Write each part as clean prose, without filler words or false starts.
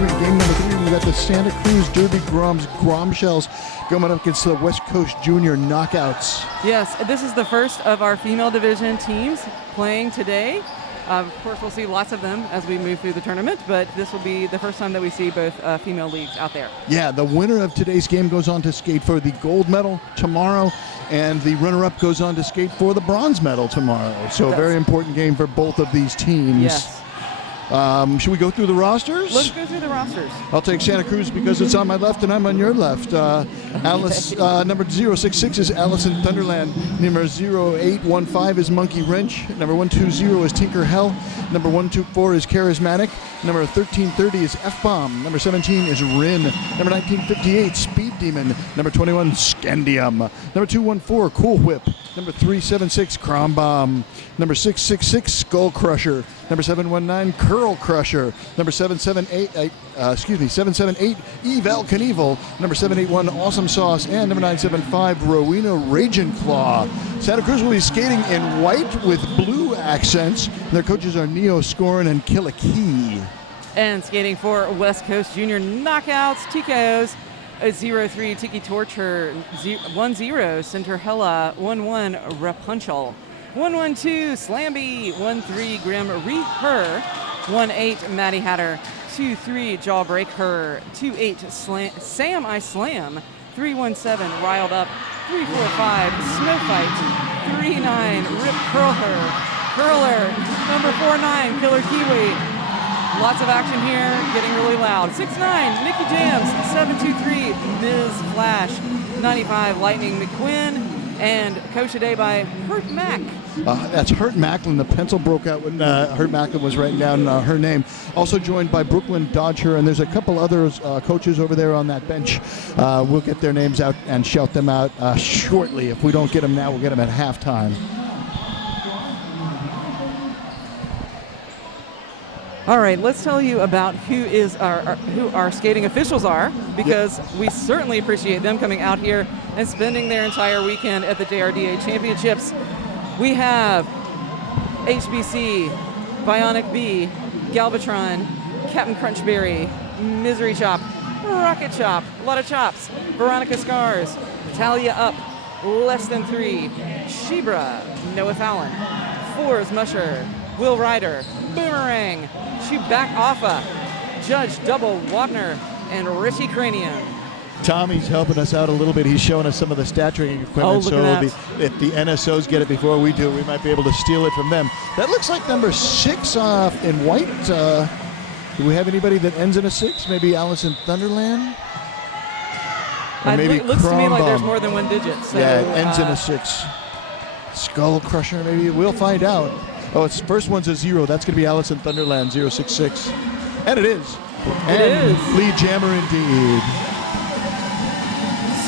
entering game number 3. We got the Santa Cruz Derby Grom Shells going up against the West Coast Junior Knockouts. Yes, this is the first of our female division teams playing today. Of course, we'll see lots of them as we move through the tournament, but this will be the first time that we see both female leagues out there. Yeah, the winner of today's game goes on to skate for the gold medal tomorrow, and the runner-up goes on to skate for the bronze medal tomorrow. So a very important game for both of these teams. Yes. Should we go through the rosters? Let's go through the rosters. I'll take Santa Cruz because it's on my left and I'm on your left. Alice, number 066 is Allison Thunderland. Number 0815 is Monkey Wrench. Number 120 is Tinker Hell. Number 124 is Charismatic. Number 1330 is F-Bomb. Number 17 is Rin. Number 1958, Speed Demon. Number 21, Scandium. Number 214, Cool Whip. Number 376, Crom Bomb. Number 666, Skull Crusher. Number 719, Curl Crusher. Number 778, Evel Knievel. Number 781, Awesome Sauce. And number 975, Rowena Raging Claw. Santa Cruz will be skating in white with blue accents. Their coaches are Neo Scorn and Killikee. And skating for West Coast Junior Knockouts, TKOs, 0-3 Tiki Torture, 1-0 Cinderella, 1-1 Rapunzel, 1-1-2 Slamby, 1-3 Grim Reaper, 1-8 Maddie Hatter, 2-3 Jawbreaker, 2-8 Sam I Slam, 3-1-7 Riled Up, 3-4-5 Snow Fight, 3-9 Rip Curler, number 4-9 Killer Kiwi. Lots of action here, getting really loud. 6'9", Nikki Jams, 7'2", Ms. Flash, 95, Lightning McQuinn, and coached today by Hurt Mack. That's Hurt Macklin. The pencil broke out when Hurt Macklin was writing down her name. Also joined by Brooklyn Dodger, and there's a couple other coaches over there on that bench. We'll get their names out and shout them out shortly. If we don't get them now, we'll get them at halftime. All right, let's tell you about who our skating officials are, because we certainly appreciate them coming out here and spending their entire weekend at the JRDA Championships. We have HBC, Bionic Bee, Galvatron, Captain Crunchberry, Misery Chop, Rocket Chop, a lot of chops, Veronica Scars, Talia Up, Less Than 3, Shebra, Noah Fallon, Fours Musher, Will Ryder, Boomerang, Chewback Offa, Judge Double Wagner, and Richie Cranium. Tommy's helping us out a little bit. He's showing us some of the stat tracking equipment. If the NSOs get it before we do, we might be able to steal it from them. That looks like number 6 in white. Do we have anybody that ends in a 6? Maybe Allison Thunderland? Or maybe it looks to me like there's Crom more than one digit. So, yeah, it ends in a 6. Skull Crusher, maybe. We'll find out. Oh, its first one's a 0. That's going to be Allison Thunderland, 066. And it is. It is. Lee Jammer indeed.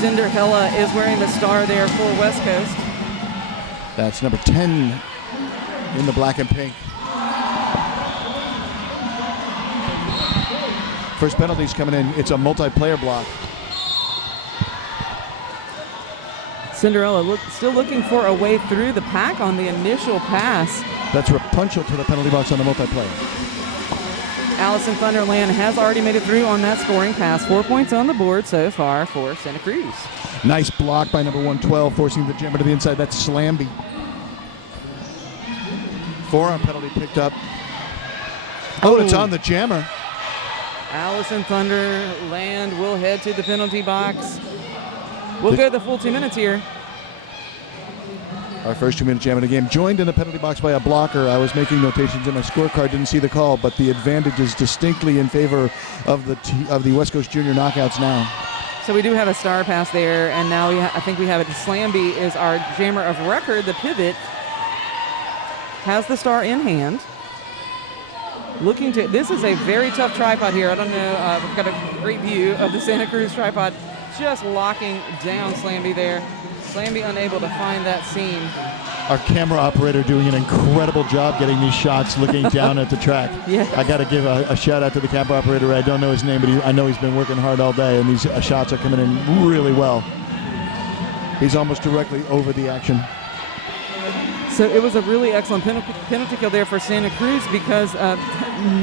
Cinderella is wearing the star there for West Coast. That's number 10 in the black and pink. First penalty's coming in. It's a multiplayer block. Cinderella still looking for a way through the pack on the initial pass. That's Rapunzel to the penalty box on the multiplayer. Allison Thunderland has already made it through on that scoring pass. 4 points on the board so far for Santa Cruz. Nice block by number 112, forcing the jammer to the inside. That's Slamby. Forearm penalty picked up. Oh, it's on the jammer. Allison Thunderland will head to the penalty box. We'll go the full 2 minutes here. Our first 2-minute jam in the game, joined in the penalty box by a blocker. I was making notations in my scorecard, didn't see the call, but the advantage is distinctly in favor of the West Coast Junior Knockouts now. So we do have a star pass there, and now I think we have it. Slamby is our jammer of record. The pivot has the star in hand. This is a very tough tripod here. I don't know, we've got a great view of the Santa Cruz tripod. Just locking down Slamby there. Slamby unable to find that seam. Our camera operator doing an incredible job getting these shots looking down at the track. Yes. I got to give a shout out to the camera operator. I don't know his name, but I know he's been working hard all day, and these shots are coming in really well. He's almost directly over the action. So it was a really excellent penalty kill there for Santa Cruz because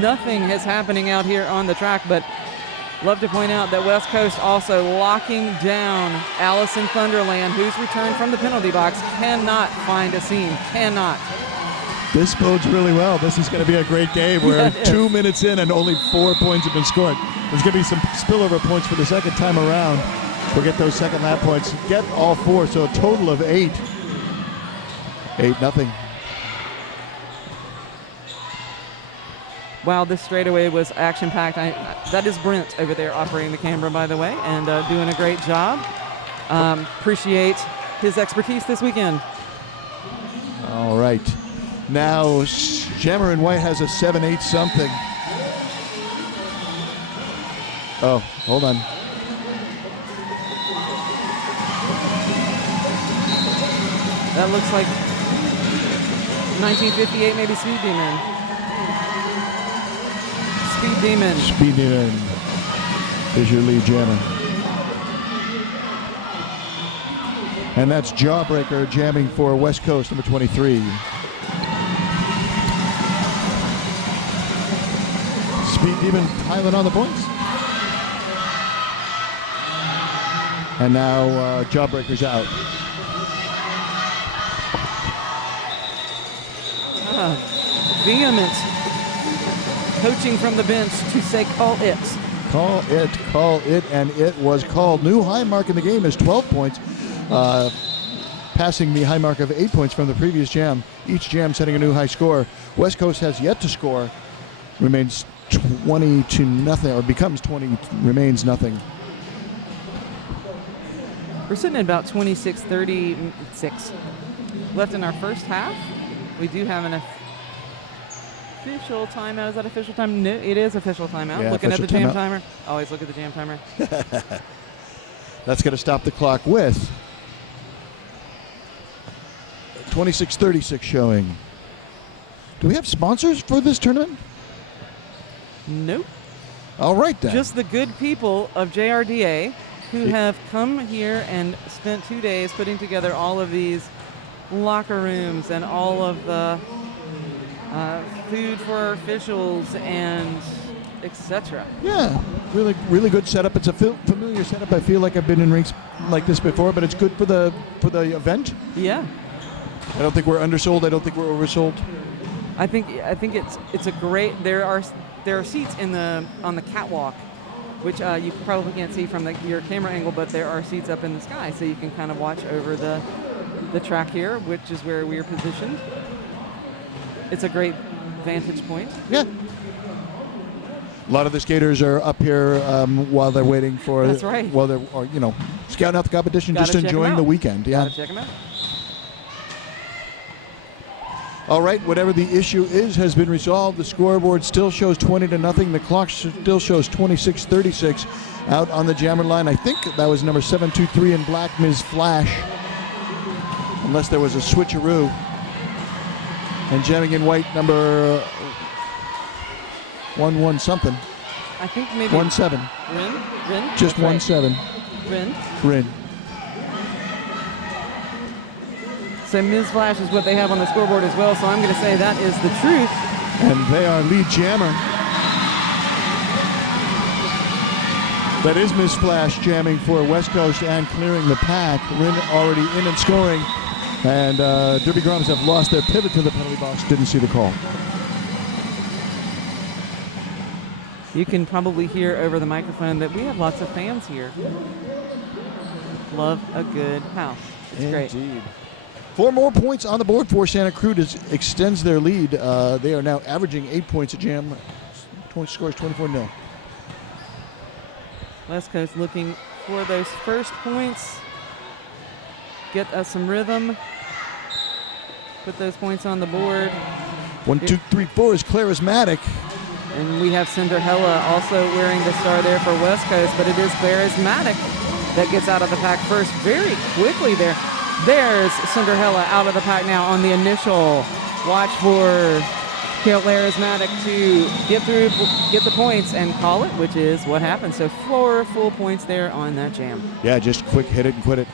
nothing is happening out here on the track. But love to point out that West Coast also locking down Allison Thunderland, who's returned from the penalty box, cannot find a seam, cannot. This bodes really well. This is going to be a great game. We're 2 minutes in and only 4 points have been scored. There's going to be some spillover points for the second time around. We'll get those second lap points. Get all 4, so a total of 8. 8-0. Wow, this straightaway was action-packed. That is Brent over there operating the camera, by the way, and doing a great job. Appreciate his expertise this weekend. All right. Now, Jammer in White has a 7-8 something. Oh, hold on. That looks like 1958, maybe Speed Demon. Speed Demon. Speed Demon is your lead jammer. And that's Jawbreaker jamming for West Coast, number 23. Speed Demon piling on the points. And now Jawbreaker's out. Vehement coaching from the bench to say call it. Call it, and it was called. New high mark in the game is 12 points, passing the high mark of 8 points from the previous jam. Each jam setting a new high score. West Coast has yet to score, remains 20-0, or becomes 20, remains nothing. We're sitting at about 26:36 left in our first half. We do have an official timeout. Is that official time? No, it is official timeout. Yeah, Looking at the official jam timeout. timer. Always look at the jam timer. That's going to stop the clock with 26:36 showing. Do we have sponsors for this tournament? Nope. All right, then. Just the good people of JRDA who have come here and spent 2 days putting together all of these locker rooms and all of the food for officials and etc. Yeah, really good setup. It's a familiar setup. I feel like I've been in rinks like this before, but it's good for the event. Yeah. I don't think we're undersold. I don't think we're oversold. I think it's a great. There are seats on the catwalk, which you probably can't see from your camera angle, but there are seats up in the sky, so you can kind of watch over the track here, which is where we're positioned. It's a great vantage point. Yeah. A lot of the skaters are up here while they're waiting for. That's right. While they're, scouting out the competition, Gotta just check 'em enjoying out. the weekend. Yeah. Gotta check them out. All right, whatever the issue is has been resolved. The scoreboard still shows 20-0. The clock still shows 26:36 out on the jammer line. I think that was number 723 in black, Ms. Flash, unless there was a switcheroo. And jamming in white, number 11 something. I think maybe 17. Rin? Just That's 17. Rin. Rin. So Ms. Flash is what they have on the scoreboard as well, so I'm going to say that is the truth. And they are lead jammer. That is Ms. Flash jamming for West Coast and clearing the pack. Rin already in and scoring. And Derby Groms have lost their pivot to the penalty box. Didn't see the call. You can probably hear over the microphone that we have lots of fans here. Love a good house. It's great. Indeed. 4 more points on the board for Santa Cruz extends their lead. They are now averaging 8 points a jam. Scores 24-0. West Coast looking for those first points. Get us some rhythm. Put those points on the board. 1, 2, 3, 4 is charismatic. And we have Cinderella also wearing the star there for West Coast, but it is Charismatic that gets out of the pack first very quickly there. There's Cinderella out of the pack now on the initial. Watch for Charismatic to get the points and call it, which is what happened. So 4 full points there on that jam. Yeah, just quick hit it and quit it.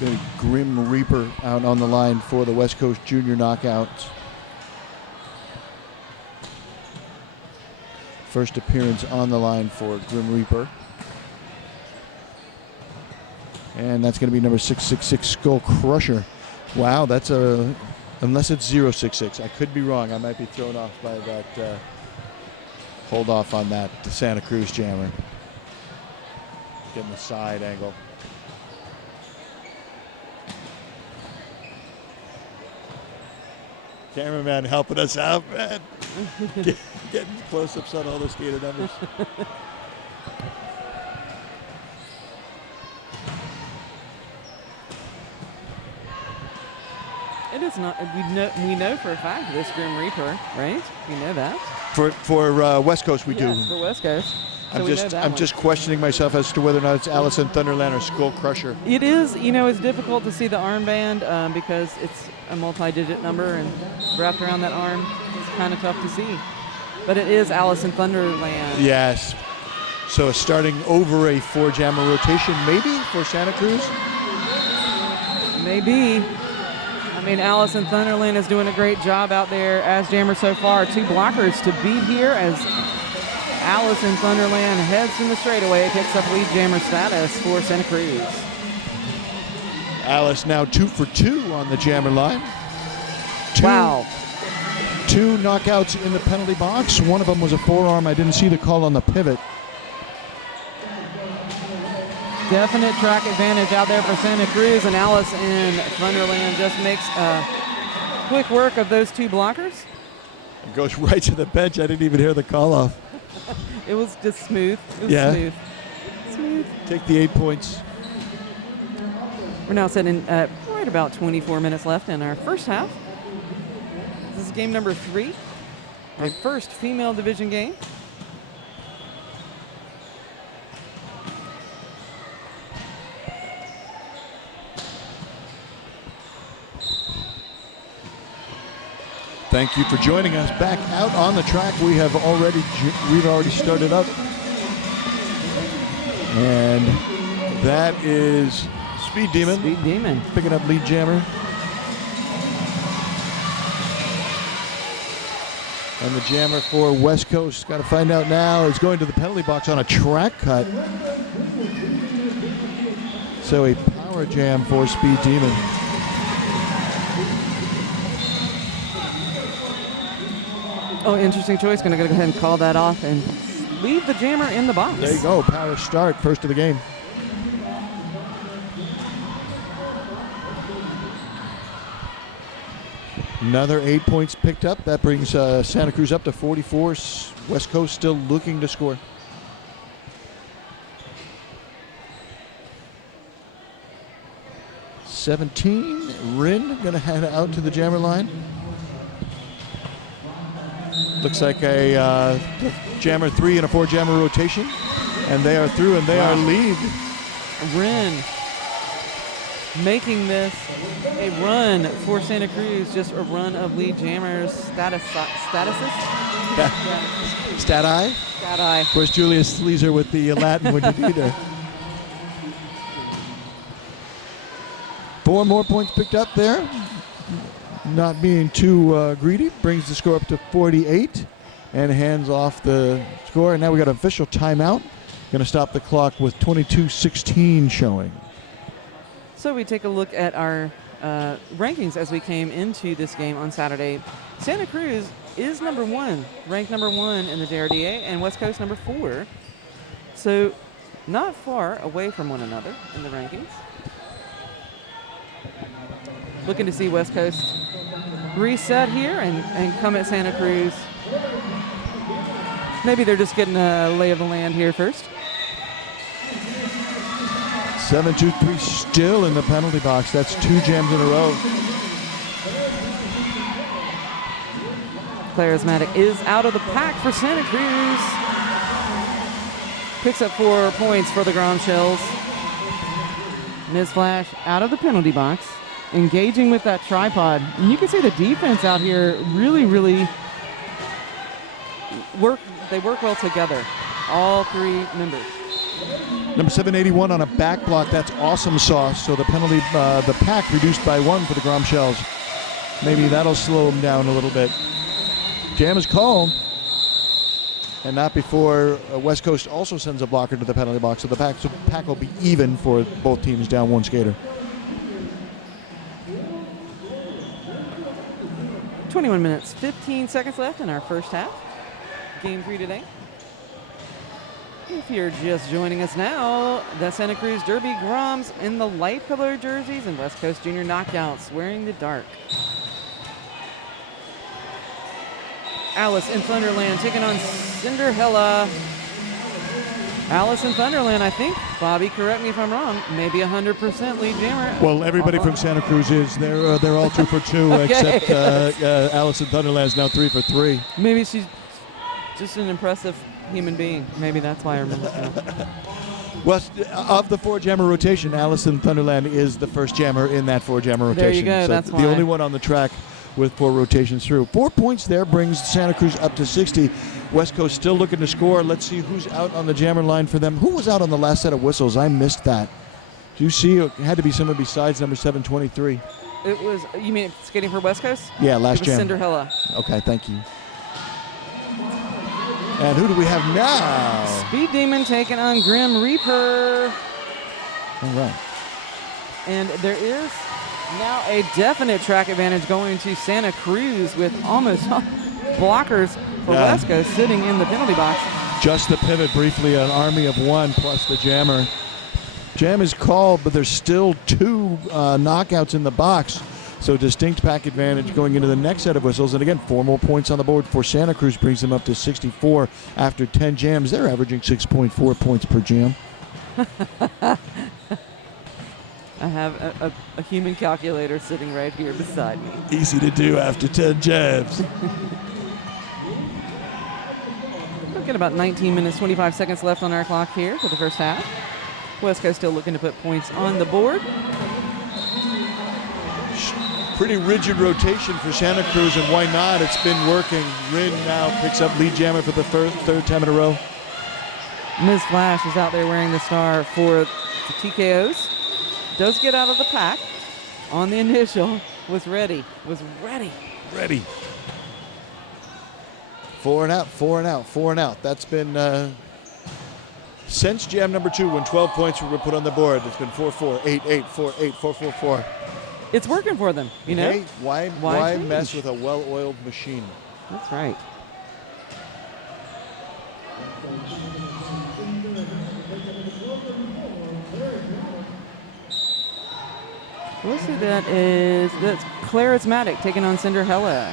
The Grim Reaper out on the line for the West Coast Junior Knockouts. First appearance on the line for Grim Reaper. And that's going to be number 666, Skull Crusher. Wow, that's a... Unless it's 066. I could be wrong. I might be thrown off by that. Hold off on that. The Santa Cruz jammer. Getting the side angle. Cameraman helping us out, man. Getting close-ups on all the skater numbers. It is not. We know for a fact this Grim Reaper, right? We know that. For West Coast, we Yes, do. for West Coast. So I'm just questioning myself as to whether or not it's Allison Thunderland or Skull Crusher. It is, it's difficult to see the armband because it's a multi-digit number and wrapped around that arm. It's kind of tough to see. But it is Allison Thunderland. Yes. So starting over a 4-jammer rotation, maybe, for Santa Cruz? Maybe. I mean, Allison Thunderland is doing a great job out there as jammer so far. 2 blockers to beat here as Allison Thunderland heads in the straightaway, picks up lead jammer status for Santa Cruz. Alice now 2 for 2 on the jammer line. Wow. 2 knockouts in the penalty box. One of them was a forearm. I didn't see the call on the pivot. Definite track advantage out there for Santa Cruz, and Alice in Thunderland just makes quick work of those 2 blockers. It goes right to the bench. I didn't even hear the call off. It was just smooth. It was smooth. Take the 8 points. We're now sitting at right about 24 minutes left in our first half. This is game number 3, our first female division game. Thank you for joining us back out on the track. We've already started up. And that is Speed Demon. Speed Demon. Picking up lead jammer. And the jammer for West Coast, got to find out now, is going to the penalty box on a track cut. So a power jam for Speed Demon. Oh, interesting choice. Going to go ahead and call that off and leave the jammer in the box. There you go. Power start, first of the game. Another 8 points picked up. That brings Santa Cruz up to 44. West Coast still looking to score. $17. Rin going to head out to the jammer line. Looks like a jammer 3 and a 4-jammer rotation. And they are through, and they are lead. Rin making this a run for Santa Cruz, just a run of lead jammers. Statuses? Stat eye? Stat eye. Of course, Julius Leeser with the Latin when you need her. 4 more points picked up there. Not being too greedy, brings the score up to 48 and hands off the score. And now we got an official timeout. Going to stop the clock with 22:16 showing. So we take a look at our rankings as we came into this game on Saturday. Santa Cruz is number 1, ranked number 1 in the JRDA, and West Coast number 4. So not far away from one another in the rankings. Looking to see West Coast reset here and come at Santa Cruz. Maybe they're just getting a lay of the land here first. 7-2-3 still in the penalty box. That's 2 jams in a row. Charismatic is out of the pack for Santa Cruz. Picks up 4 points for the Grom Shells. Ms. Flash out of the penalty box, engaging with that tripod. And you can see the defense out here really work well together. All 3 members. Number 781 on a back block. That's awesome sauce. So the penalty, the pack reduced by 1 for the Grom Shells. Maybe that'll slow them down a little bit. Jam is called. And not before West Coast also sends a blocker to the penalty box. So the pack will be even for both teams down 1 skater. 21 minutes, 15 seconds left in our first half. Game 3 today. If you're just joining us now, the Santa Cruz Derby Groms in the light colored jerseys and West Coast Junior Knockouts wearing the dark. Alice in Thunderland taking on Cinderella. Alice in Thunderland, I think. Bobby, correct me if I'm wrong. Maybe 100% lead jammer. Well, everybody from Santa Cruz is. They're all 2 for 2, Okay. except Alice in Thunderland is now 3 for 3. Maybe she's just an impressive human being. Maybe that's why I remember. Well, of the 4-jammer rotation, Alice in Thunderland is the first jammer in that 4-jammer rotation. There you go, So that's the why. only one on the track with 4 rotations through. 4 points there brings Santa Cruz up to 60. West Coast still looking to score. Let's see who's out on the jammer line for them. Who was out on the last set of whistles? I missed that. Do you see? It had to be someone besides number 723. It was, you mean skating for West Coast? Yeah, last It was jam. Cinderella. Okay, thank you. And who do we have now? Speed Demon taking on Grim Reaper. All right. And there is now a definite track advantage going to Santa Cruz with almost blockers for Yeah. West Coast sitting in the penalty box. Just the pivot briefly, an army of 1 plus the jammer. Jam is called, but there's still 2 knockouts in the box. So distinct pack advantage going into the next set of whistles. And again, 4 more points on the board for Santa Cruz brings them up to 64 after 10 jams. They're averaging 6.4 points per jam. I have a human calculator sitting right here beside me. Easy to do after 10 jams. We've got about 19 minutes, 25 seconds left on our clock here for the first half. West Coast still looking to put points on the board. Pretty rigid rotation for Santa Cruz, and why not? It's been working. Rin now picks up lead jammer for the third time in a row. Ms. Flash is out there wearing the star for the TKOs. Does get out of the pack on the initial. Was ready. Ready. 4 and out, 4 and out, 4 and out. That's been since jam number 2 when 12 points were put on the board. It's been 4-4, 8-8, 4-8, 4-4-4. It's working for them, you know? Hey, why change? mess with a well-oiled machine? That's right. We'll see, that's Charismatic taking on Cinderella.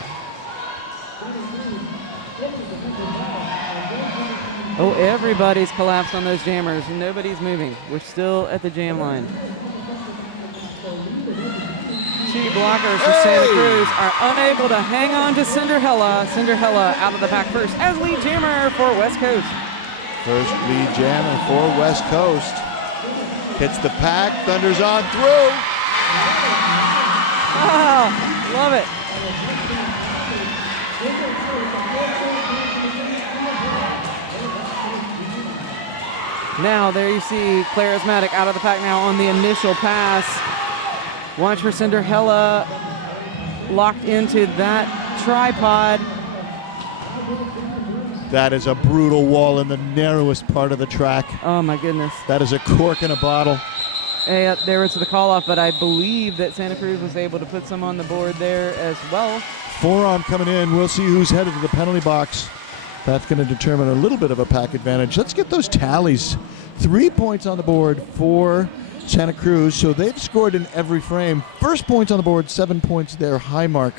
Oh, everybody's collapsed on those jammers. Nobody's moving. We're still at the jam line. 2 blockers for Santa Cruz are unable to hang on to Cinderella. Cinderella out of the pack first as lead jammer for West Coast. First lead jammer for West Coast. Hits the pack, thunders on through. Ah, love it. Now there you see Charismatic out of the pack now on the initial pass. Watch for Cinderella locked into that tripod. That is a brutal wall in the narrowest part of the track. Oh my goodness. That is a cork in a bottle. Hey, there was the call off, but I believe that Santa Cruz was able to put some on the board there as well. Forearm coming in. We'll see who's headed to the penalty box. That's going to determine a little bit of a pack advantage. Let's get those tallies. 3 points on the board for Santa Cruz, so they've scored in every frame. First points on the board, 7 points there. High mark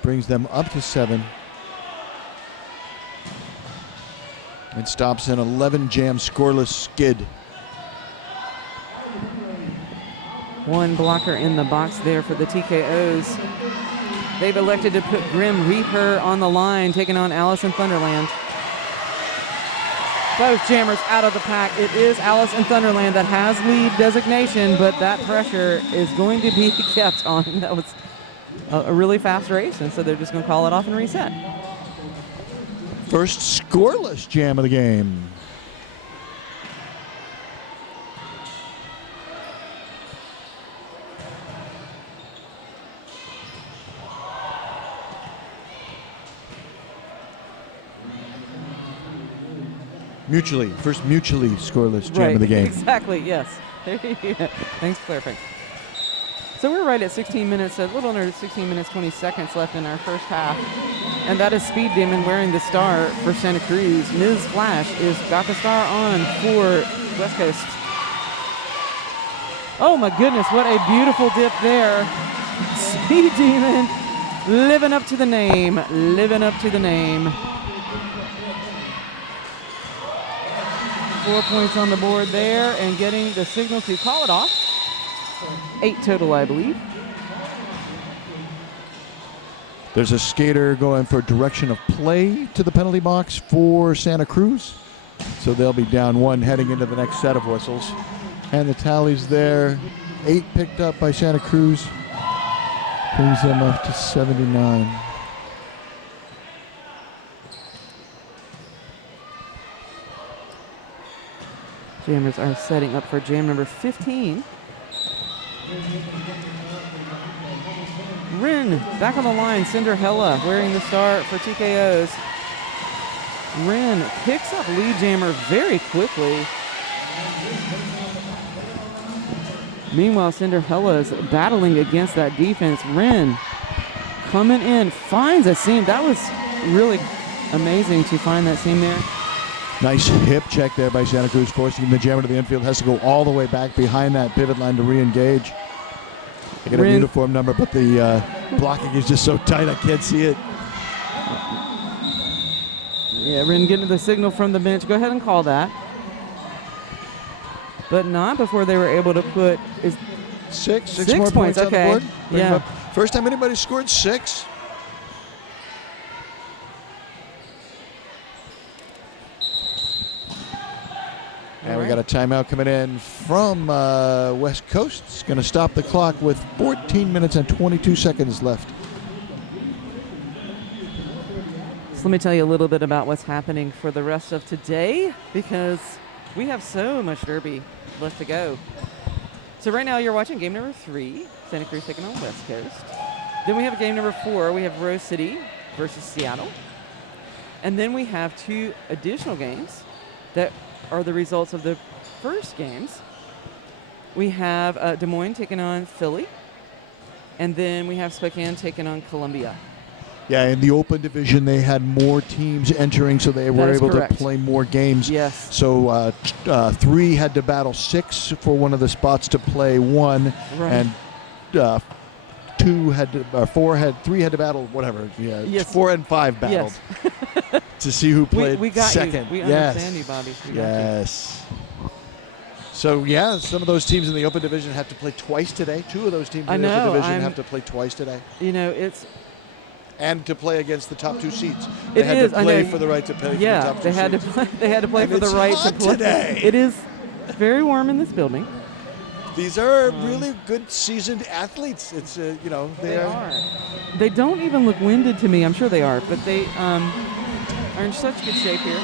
brings them up to 7. And stops an 11 jam scoreless skid. 1 blocker in the box there for the TKOs. They've elected to put Grim Reaper on the line, taking on Alice in Thunderland. Both jammers out of the pack. It is Alice in Thunderland that has lead designation, but that pressure is going to be kept on. That was a really fast race, and so they're just going to call it off and reset. First scoreless jam of the game. First mutually scoreless jam of the game. Exactly, yes. Thanks for clarifying. So we're right at 16 minutes, a little under 16 minutes, 20 seconds left in our first half. And that is Speed Demon wearing the star for Santa Cruz. Ms. Flash is got the star on for West Coast. Oh my goodness, what a beautiful dip there. Speed Demon living up to the name, living up to the name. 4 points on the board there and getting the signal to call it off. 8 total, I believe. There's a skater going for direction of play to the penalty box for Santa Cruz. So they'll be down 1 heading into the next set of whistles. And the tally's there. 8 picked up by Santa Cruz. Brings them up to 79. Jammers are setting up for jam number 15. Rin back on the line. Cinderella wearing the star for TKOs. Rin picks up lead jammer very quickly. Meanwhile, Cinderella is battling against that defense. Rin coming in, finds a seam. That was really amazing to find that seam there. Nice hip check there by Santa Cruz, forcing the jammer to the infield. Has to go all the way back behind that pivot line to re-engage. They get a uniform number, but the blocking is just so tight I can't see it. Yeah, Rin getting the signal from the bench. Go ahead and call that. But not before they were able to put six six more points on the board. Yeah. First time anybody scored 6. And we got a timeout coming in from West Coast. It's going to stop the clock with 14 minutes and 22 seconds left. So let me tell you a little bit about what's happening for the rest of today, because we have so much Derby left to go. So right now you're watching game number 3, Santa Cruz taking on West Coast. Then we have game number 4. We have Rose City versus Seattle. And then we have 2 additional games that are the results of the first games. We have Des Moines taking on Philly. And then we have Spokane taking on Columbia. Yeah, in the open division, they had more teams entering, so they were able to play more games. Yes. So 3 had to battle 6 for one of the spots to play 1, right. And 3 had to battle whatever. Yeah, yes. 4 and 5 battled to see who played we got second. You. We understand you, Bobby. Yes. So yeah, some of those teams in the open division have to play twice today. 2 of those teams in the open division have to play twice today. You know, it's. And to play against the top 2 seeds. They had to play for the right to play for the top 2 seeds. They had to play for the right to play. Today. It is very warm in this building. These are really good seasoned athletes. It's they are. They don't even look winded to me. I'm sure they are, but they are in such good shape here.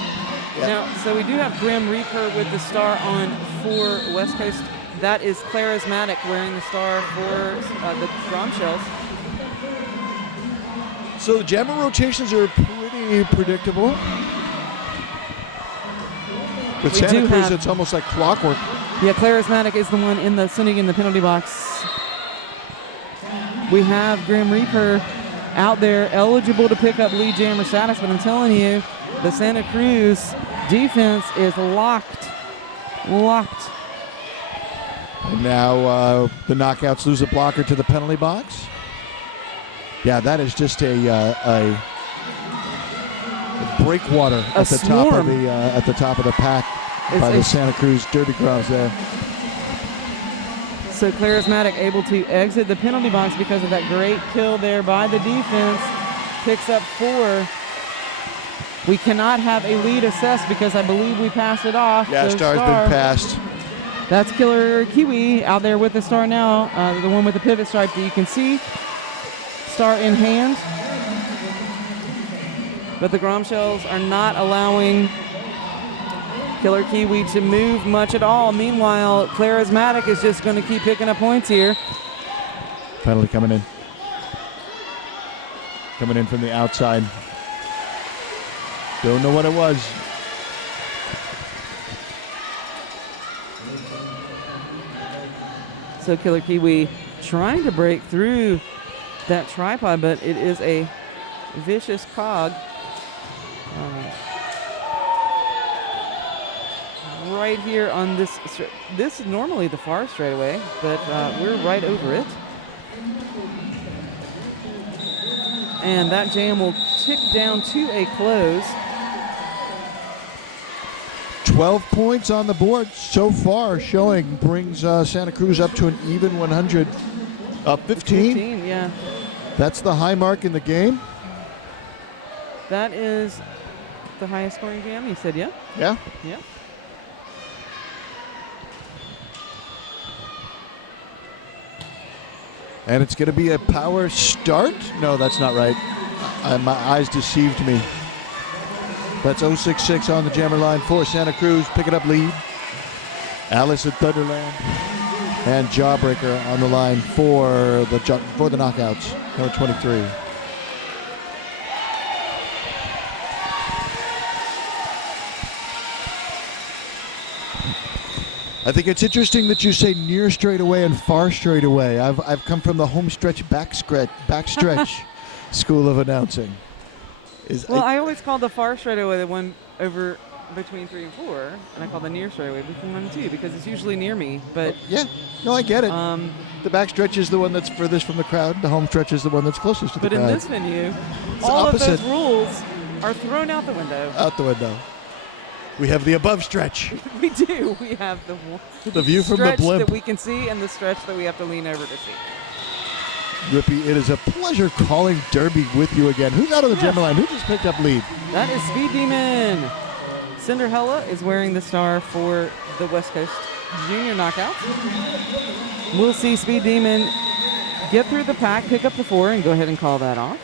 Yeah. Now, so we do have Grim Reaper with the star on for West Coast. That is Charismatic wearing the star for the Drum Shells. So the jammer rotations are pretty predictable. With Santa Cruz, it's almost like clockwork. Yeah, Charismatic is the one sitting in the penalty box. We have Grim Reaper out there eligible to pick up lead jammer status, but I'm telling you, the Santa Cruz defense is locked. And now the knockouts lose a blocker to the penalty box. Yeah, that is just a breakwater at the top of the pack by the Santa Cruz Derby Crowds there. So Charismatic able to exit the penalty box because of that great kill there by the defense. Picks up 4. We cannot have a lead assessed because I believe we passed it off. Yeah, so star's been passed. That's Killer Kiwi out there with the star now, the one with the pivot stripe that you can see. Star in hand. But the Grom Shells are not allowing Killer Kiwi to move much at all. Meanwhile, Charismatic is just going to keep picking up points here. Penalty coming in. Coming in from the outside. Don't know what it was. So Killer Kiwi trying to break through that tripod, but it is a vicious cog. Right here on this is normally the far straightaway, but we're right over it. And that jam will tick down to a close. 12 points on the board so far, showing brings Santa Cruz up to an even 100. 15? Yeah. That's the high mark in the game. That is the highest scoring jam, you said, yeah? Yeah. Yeah. And it's going to be a power start? No, that's not right. My eyes deceived me. That's 066 on the jammer line for Santa Cruz, picking up lead. Alice at Thunderland. And Jawbreaker on the line for the knockouts, number 23. I think it's interesting that you say near straightaway and far straightaway. I've come from the home stretch, backstretch school of announcing. I always call the far straightaway the one over between 3 and 4, and I call the near straightaway between 1 and 2 because it's usually near me. But yeah, no, I get it. The backstretch is the one that's furthest from the crowd. The home stretch is the one that's closest to the crowd. But in this venue, it's all opposite. of those rules are thrown out the window. Out the window. We have the above stretch. We do. We have the view from the stretch blimp that we can see and the stretch that we have to lean over to see. Rippy, it is a pleasure calling Derby with you again. Who's out on the jammer line? Who just picked up lead? That is Speed Demon. Cinderella is wearing the star for the West Coast Junior Knockouts. We'll see Speed Demon get through the pack, pick up the 4, and go ahead and call that off.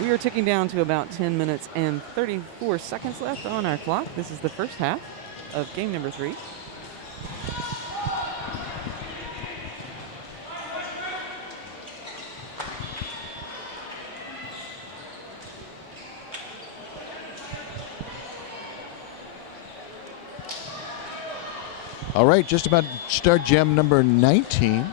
We are ticking down to about 10 minutes and 34 seconds left on our clock. This is the first half of game number 3. All right, just about to start jam number 19.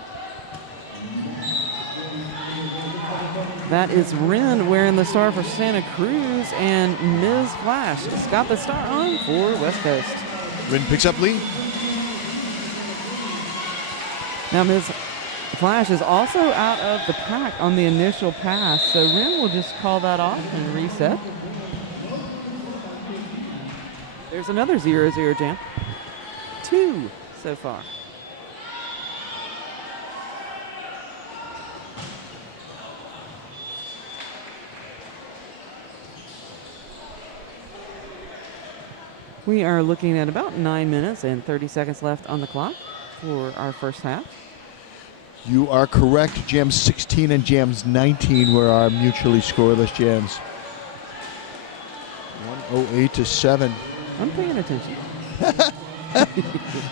That is Ren wearing the star for Santa Cruz, and Ms. Flash has got the star on for West Coast. Ren picks up lead. Now Ms. Flash is also out of the pack on the initial pass, so Ren will just call that off and reset. There's another 0-0 jam. 2 so far. We are looking at about 9 minutes and 30 seconds left on the clock for our first half. You are correct. Jams 16 and jams 19 were our mutually scoreless jams. 108 to 7. I'm paying attention.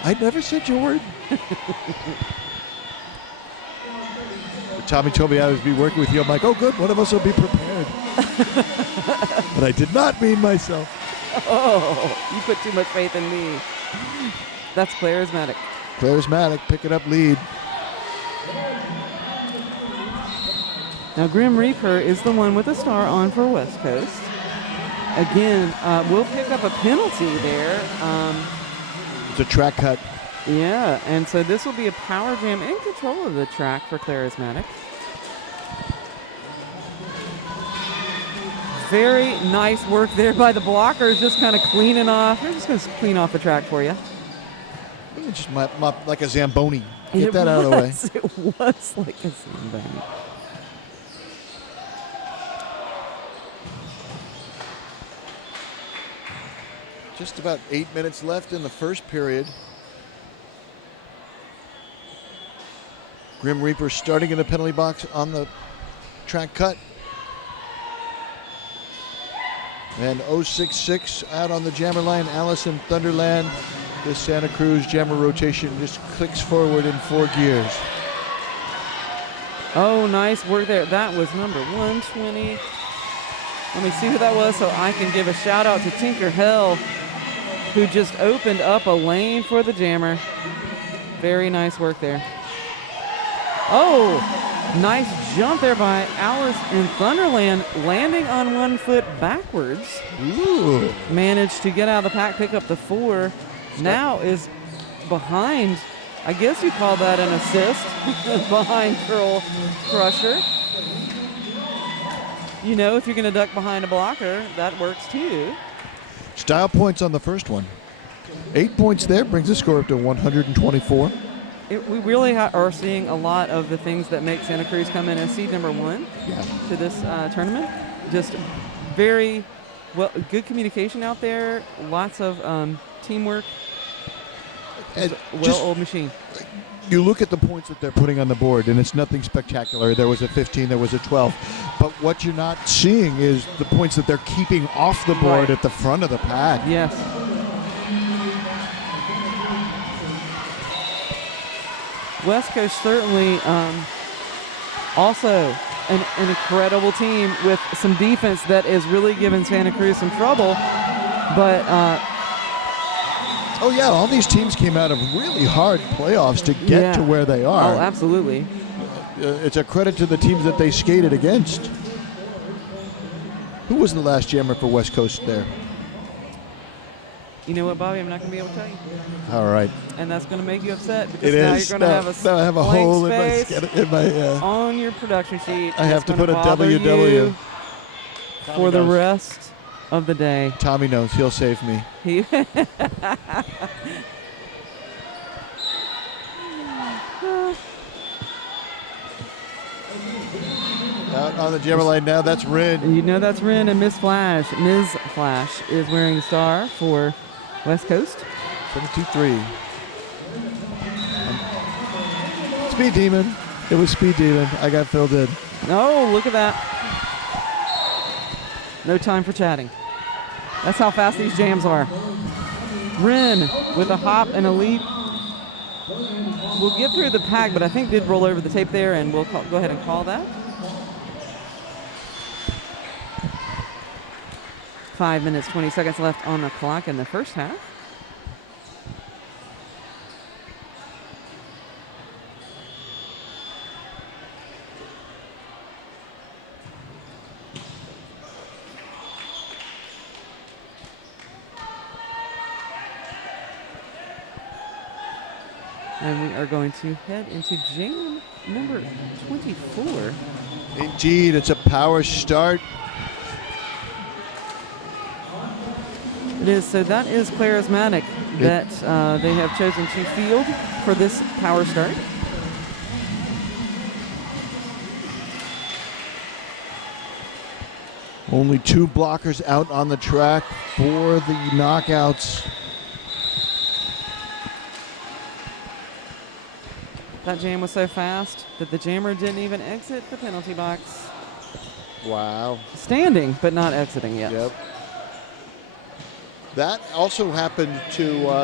I never said your word. Tommy told me I would be working with you. I'm like, oh, good. One of us will be prepared. But I did not mean myself. Oh, you put too much faith in me. That's Charismatic. Charismatic picking up lead. Now, Grim Reaper is the one with the star on for West Coast. Again, we'll pick up a penalty there. It's a track cut. Yeah, and so this will be a power jam in control of the track for Charismatic. Very nice work there by the blockers, just kind of cleaning off. They're just going to clean off the track for you. It's just like a Zamboni. Get that out of the way. It was like a Zamboni. Just about 8 minutes left in the first period. Grim Reaper starting in the penalty box on the track cut. And 066 out on the jammer line. Alice in Thunderland. This Santa Cruz jammer rotation just clicks forward in 4 gears. Oh, nice work there. That was number 120. Let me see who that was so I can give a shout out to Tinker Hell, who just opened up a lane for the jammer. Very nice work there. Oh, nice jump there by Alice in Thunderland, landing on 1 foot backwards. Ooh. Managed to get out of the pack, pick up the 4. Now is behind, I guess you call that an assist, behind Pearl Crusher. You know, if you're going to duck behind a blocker, that works too. Style points on the first one. 8 points there brings the score up to 124. We really are seeing a lot of the things that make Santa Cruz come in as seed number 1 to this tournament. Just very good communication out there, lots of teamwork. Well-oiled machine. You look at the points that they're putting on the board, and it's nothing spectacular. There was a 15, there was a 12. But what you're not seeing is the points that they're keeping off the board at the front of the pack. Yes. West Coast certainly also an incredible team with some defense that is really giving Santa Cruz some trouble. But oh yeah, all these teams came out of really hard playoffs to get to where they are. Oh, absolutely. It's a credit to the teams that they skated against. Who was the last jammer for West Coast there? You know what, Bobby? I'm not going to be able to tell you. All right. And that's going to make you upset because It now is. you're going to have a now I have a blank hole space in my on your production sheet. I have to put a bother WW. you for the rest of the day. Tommy knows. He'll save me. Out on the jammer line now, that's Rin. You know that's Rin and Ms. Flash. Ms. Flash is wearing the star for West Coast. 7-2-3. Speed Demon. It was Speed Demon. I got filled in. Oh, look at that. No time for chatting. That's how fast these jams are. Rin with a hop and a leap. We'll get through the pack, but I think did roll over the tape there, and we'll go ahead and call that. 5 minutes, 20 seconds left on the clock in the first half. And we are going to head into jam number 24. Indeed, it's a power start. It is. So that is Charismatic that they have chosen to field for this power start. Only 2 blockers out on the track for the knockouts. That jam was so fast that the jammer didn't even exit the penalty box. Wow. Standing, but not exiting yet. Yep. That also happened to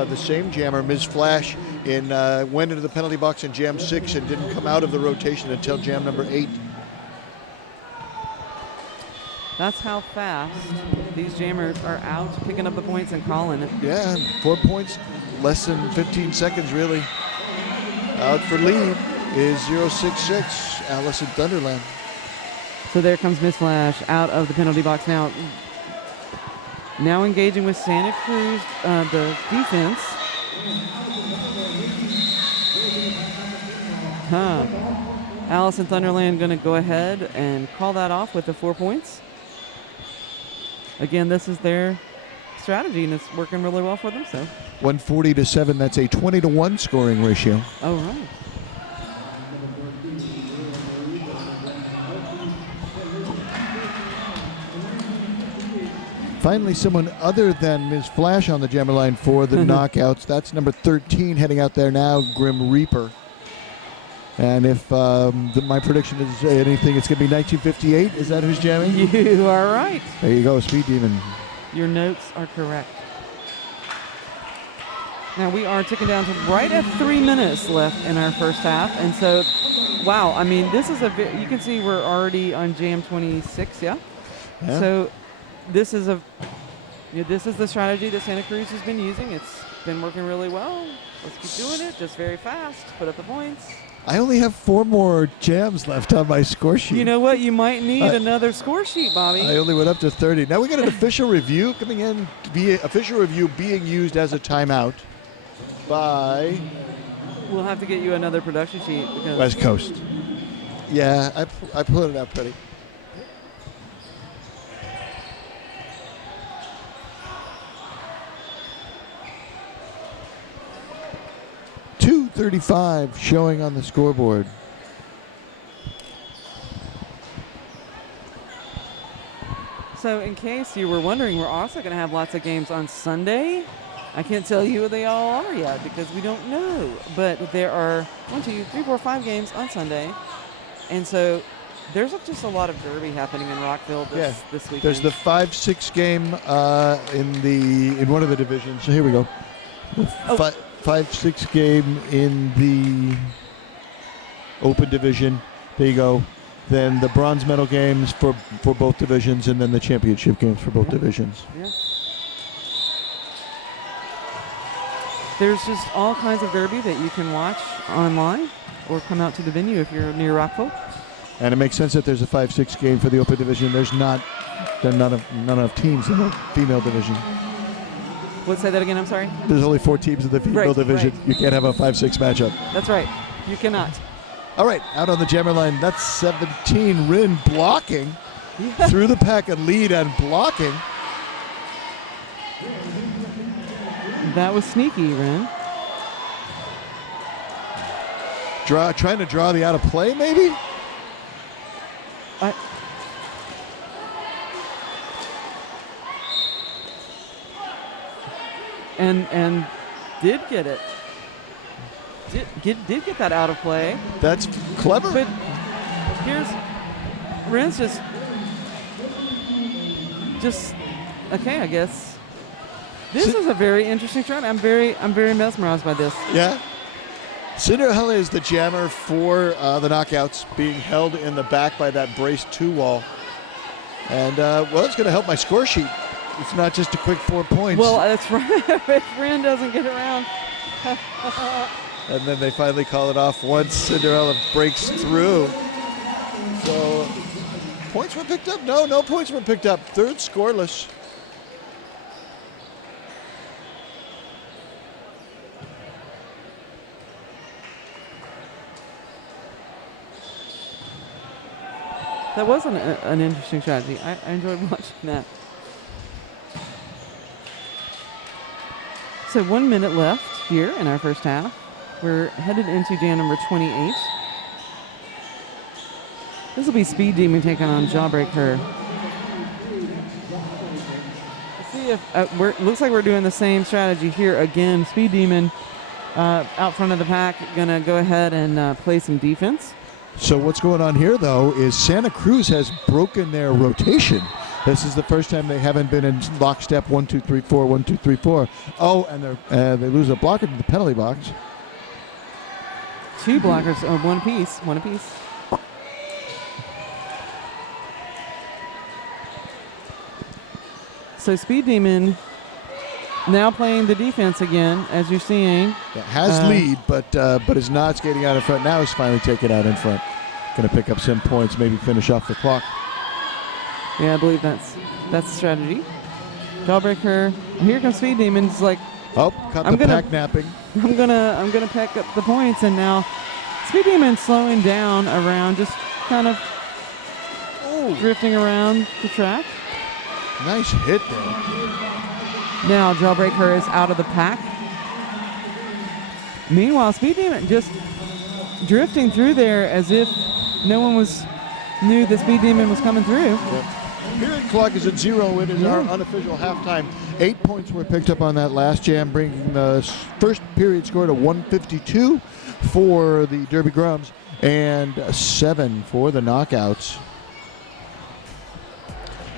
the same jammer, Ms. Flash, went into the penalty box in jam 6 and didn't come out of the rotation until jam number 8. That's how fast these jammers are out picking up the points and calling it. Yeah, 4 points, less than 15 seconds really. Out for lead is 066, Alice in Thunderland. So there comes Miss Flash out of the penalty box now. Now engaging with Santa Cruz, the defense. Alice in Thunderland going to go ahead and call that off with the 4 points. Again, this is their strategy, and it's working really well for them. So 140-7, that's a 20-1 scoring ratio. all right. Finally, someone other than Ms. Flash on the jammer line for the knockouts. That's number 13 heading out there now, Grim Reaper. And if my prediction is anything, it's going to be 1958. Is that who's jamming? You are right. There you go, Speed Demon. Your notes are correct. Now we are ticking down to right at 3 minutes left in our first half. And so, wow, I mean, this is you can see we're already on jam 26, yeah? Yeah. So this is Yeah, this is the strategy that Santa Cruz has been using. It's been working really well. Let's keep doing it, just very fast. Put up the points. I only have 4 more jams left on my score sheet. You know what? You might need another score sheet, Bobby. I only went up to 30. Now we got an official review coming in. Official review being used as a timeout by We'll have to get you another production sheet because West Coast. Yeah, I pulled it out pretty. .235 showing on the scoreboard. So in case you were wondering, we're also going to have lots of games on Sunday. I can't tell you what they all are yet because we don't know. But there are 1, 2, 3, 4, 5 games on Sunday. And so there's just a lot of derby happening in Rockville this weekend. There's the 5-6 game in one of the divisions. So here we go. 5-6 game in the open division. There you go. Then the bronze medal games for both divisions, and then the championship games for both divisions. Yeah. There's just all kinds of derby that you can watch online or come out to the venue if you're near Rockville. And it makes sense that there's a 5-6 game for the open division. There's not enough teams in the female division. Let's say that again, I'm sorry? There's only 4 teams in the female division. Right. You can't have a 5-6 matchup. That's right. You cannot. All right, out on the jammer line, that's 17. Rin blocking through the pack and lead and blocking. That was sneaky, Ren. Trying to draw the out of play, maybe? And did get it. Did get that out of play. That's clever. But Ren's just okay, I guess. This is a very interesting shot. I'm very mesmerized by this. Yeah. Cinderella is the jammer for the knockouts, being held in the back by that brace 2 wall. And, it's going to help my score sheet. It's not just a quick 4 points. Well, that's right. If Ren doesn't get around. And then they finally call it off once Cinderella breaks through. So, points were picked up? No points were picked up. Third scoreless. That was an interesting strategy. I enjoyed watching that. So 1 minute left here in our first half. We're headed into jam number 28. This will be Speed Demon taking on Jawbreaker. Let's see if looks like we're doing the same strategy here again. Speed Demon out front of the pack, gonna go ahead and play some defense. So what's going on here, though, is Santa Cruz has broken their rotation. This is the first time they haven't been in lockstep 1, 2, 3, 4, 1, 2, 3, 4. Oh, and they lose a blocker to the penalty box. 2 blockers, one apiece. So Speed Demon now playing the defense again, as you're seeing. Yeah, has lead, but is not skating out in front. Now he's finally taken out in front. Going to pick up some points, maybe finish off the clock. Yeah, I believe that's the strategy. Jawbreaker. Here comes Speed Demon. It's like, caught the pack napping. I'm gonna pick up the points, and now Speed Demon slowing down around, just kind of drifting around the track. Nice hit there. Now Jawbreaker is out of the pack. Meanwhile, Speed Demon just drifting through there as if no one knew the Speed Demon was coming through. Yep. Period clock is at 0. It is our unofficial halftime. 8 points were picked up on that last jam, bringing the first period score to 152 for the Derby Grums and 7 for the knockouts.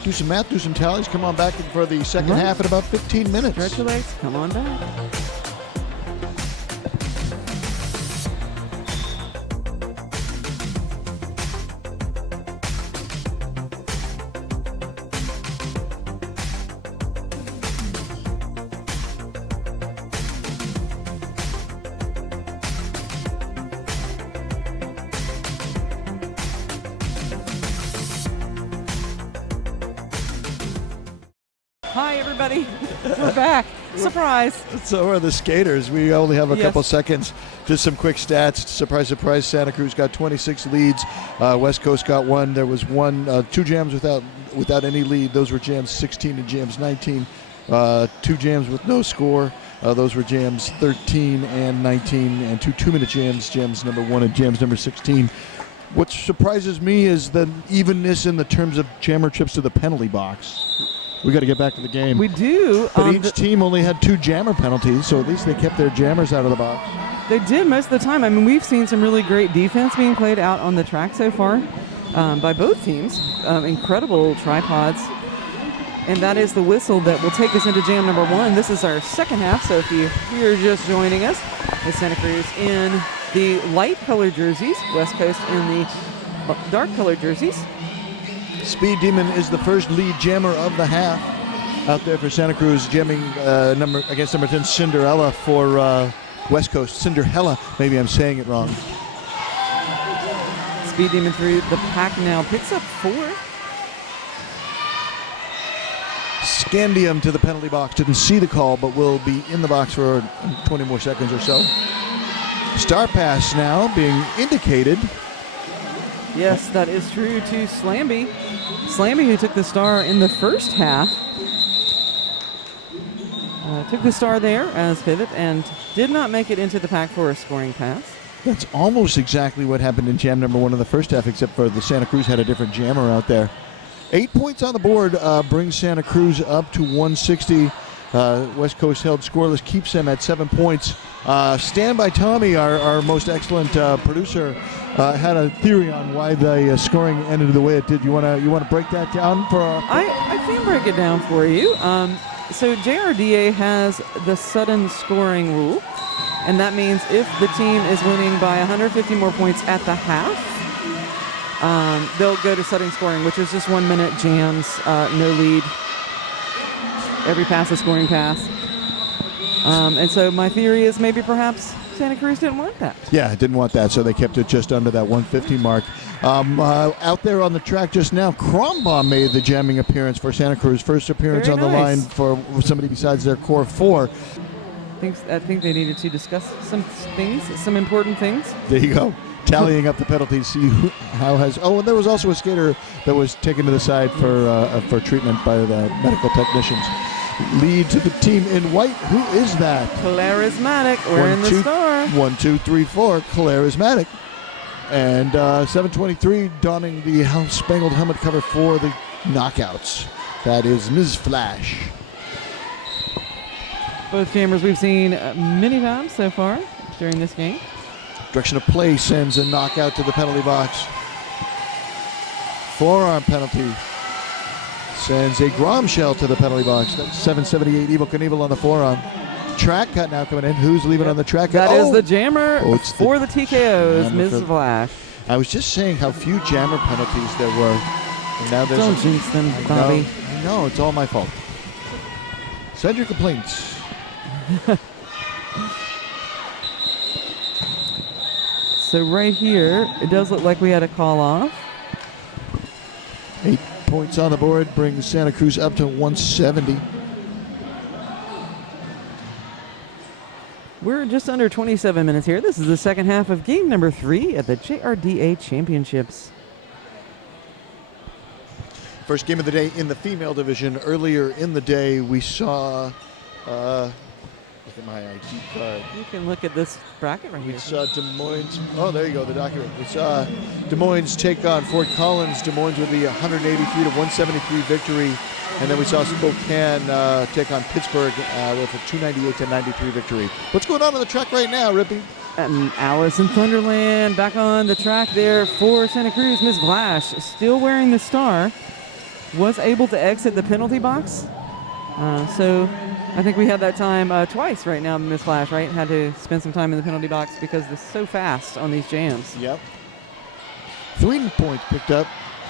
Do some math, do some tallies. Come on back for the second half in about 15 minutes. Stretch your legs. Come on back. Hi, everybody. We're back. Surprise. So are the skaters. We only have a Yes. couple seconds. Just some quick stats. Surprise, surprise. Santa Cruz got 26 leads. West Coast got one. There was two jams without any lead. Those were jams 16 and jams 19. Two jams with no score. Those were jams 13 and 19, and two 2-minute jams, jams number 1 and jams number 16. What surprises me is the evenness in the terms of jammer trips to the penalty box. We got to get back to the game. We do. But each team only had 2 jammer penalties, so at least they kept their jammers out of the box. They did most of the time. I mean, we've seen some really great defense being played out on the track so far by both teams. Incredible tripods. And that is the whistle that will take us into jam number 1. This is our second half, so if you're just joining us, it's Santa Cruz in the light colored jerseys, West Coast in the dark colored jerseys. Speed Demon is the first lead jammer of the half out there for Santa Cruz, jamming against number 10, Cinderella, for West Coast. Cinderella, maybe I'm saying it wrong. Speed Demon through the pack now, picks up 4. Scandium to the penalty box. Didn't see the call, but will be in the box for 20 more seconds or so. Star pass now being indicated. Yes, that is true to Slamby. Slamby, who took the star in the first half, took the star there as pivot and did not make it into the pack for a scoring pass. That's almost exactly what happened in jam number 1 in the first half, except for the Santa Cruz had a different jammer out there. 8 points on the board brings Santa Cruz up to 160. West Coast held scoreless, keeps them at 7 points. Standby Tommy, our most excellent producer, had a theory on why the scoring ended the way it did. You want to break that down for our... I can break it down for you. So JRDA has the sudden scoring rule, and that means if the team is winning by 150 more points at the half, they'll go to sudden scoring, which is just 1 minute jams, no lead. Every pass is scoring pass. And so my theory is maybe perhaps Santa Cruz didn't want that. Yeah, didn't want that, so they kept it just under that 150 mark. Out there on the track just now, Crombaugh made the jamming appearance for Santa Cruz. First appearance Very on the line nice. for somebody besides their core 4. I think they needed to discuss some things, some important things. There you go. Tallying up the penalties, see how has... Oh, and there was also a skater that was taken to the side for treatment by the medical technicians. Lead to the team in white. Who is that? Charismatic, wearing the star. 1, 2, 3, 4. Charismatic. And 723 donning the spangled helmet cover for the knockouts. That is Ms. Flash. Both jammers we've seen many times so far during this game. Direction of play sends a knockout to the penalty box. Forearm penalty sends a Grom shell to the penalty box. That's 778 Evil Knievel on the forearm. Track cut now coming in. Who's leaving on the track cut? That is the jammer it's for the TKOs, jammer Ms. Flash. I was just saying how few jammer penalties there were. And now there's Don't jinx them, Bobby. No, it's all my fault. Send your complaints. So right here, it does look like we had a call off. 8 points on the board brings Santa Cruz up to 170. We're just under 27 minutes here. This is the second half of game number 3 at the JRDA Championships. First game of the day in the female division. Earlier in the day, we saw... look at my ID card. You can look at this bracket right We here. saw Des Moines. Oh, there you go, the document. We saw Des Moines take on Fort Collins. Des Moines with the 183 to 173 victory. And then we saw Spokane take on Pittsburgh with a 298 to 93 victory. What's going on the track right now, Rippy? And Allison Thunderland back on the track there for Santa Cruz. Ms. Flash, still wearing the star, was able to exit the penalty box. So I think we had that time twice right now, Ms. Flash, right? Had to spend some time in the penalty box because it's so fast on these jams. Yep. 3 points picked up.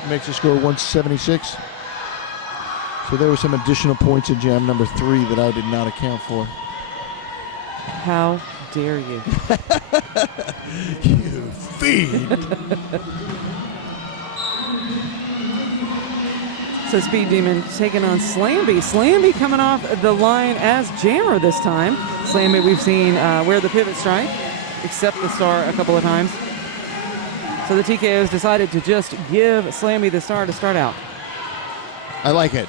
Makes the score 176. So there were some additional points in jam number 3 that I did not account for. How dare you? You fiend. So Speed Demon taking on Slamby. Slamby coming off the line as Jammer this time. Slamby we've seen wear the pivot strike, accept the star a couple of times. So the TKOs decided to just give Slamby the star to start out. I like it.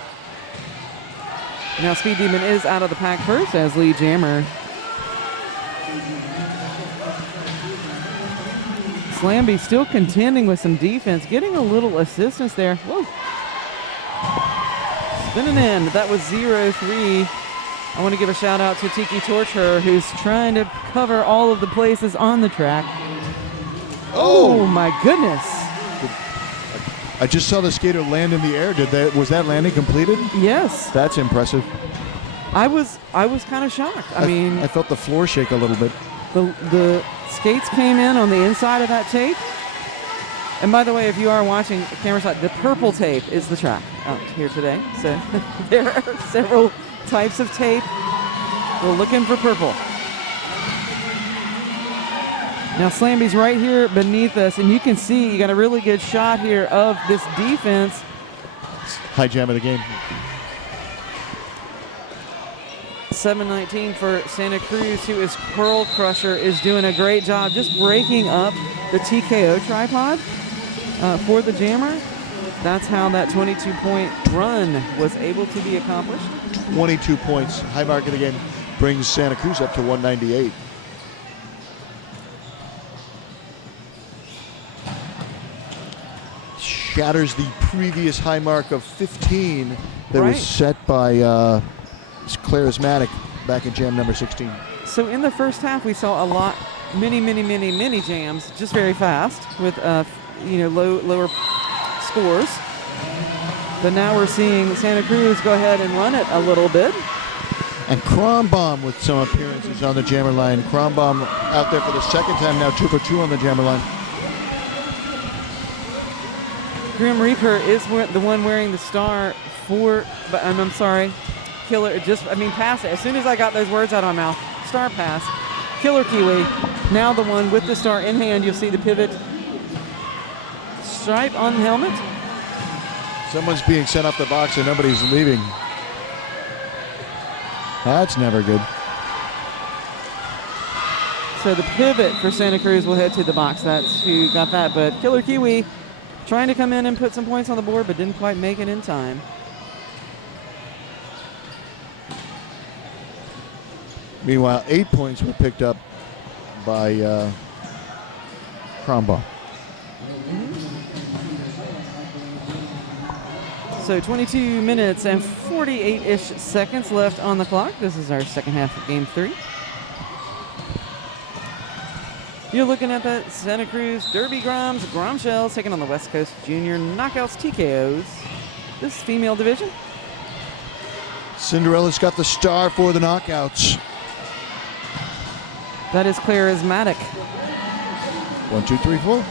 Now Speed Demon is out of the pack first as lead Jammer. Slamby still contending with some defense, getting a little assistance there. Whoa. Spinning in. That was 0-3. I want to give a shout out to Tiki Torture, who's trying to cover all of the places on the track. Oh my goodness. I just saw the skater land in the air. Was that landing completed? Yes. That's impressive. I was kind of shocked. I felt the floor shake a little bit. The skates came in on the inside of that tape. And by the way, if you are watching camera side, the purple tape is the track out here today. So there are several types of tape. We're looking for purple. Now Slamby's right here beneath us, and you can see you got a really good shot here of this defense. High jam of the game. 7:19 for Santa Cruz, who is Curl Crusher, is doing a great job just breaking up the TKO tripod for the Jammer. That's how that 22-point run was able to be accomplished. 22 points. High mark of the game brings Santa Cruz up to 198. Shatters the previous high mark of 15 that was set by Charismatic back in jam number 16. So in the first half, we saw a lot, many jams, just very fast with lower scores. But now we're seeing Santa Cruz go ahead and run it a little bit. And Crombomb with some appearances on the jammer line. Crombomb out there for the second time now, 2 for 2 on the jammer line. Grim Reaper is the one wearing the star for, but I'm sorry, Killer, pass it. As soon as I got those words out of my mouth, star pass. Killer Kiwi, now the one with the star in hand. You'll see the pivot stripe on the helmet. Someone's being sent off the box and nobody's leaving. That's never good. So the pivot for Santa Cruz will head to the box. That's who got that. But Killer Kiwi trying to come in and put some points on the board, but didn't quite make it in time. Meanwhile, 8 points were picked up by Crombomb. So 22 minutes and 48-ish seconds left on the clock. This is our second half of Game 3. You're looking at that Santa Cruz Derby Groms, Grom Shells taking on the West Coast Junior Knockouts TKOs. This is female division. Cinderella's got the star for the knockouts. That is Charismatic. 1, 2, 3, 4.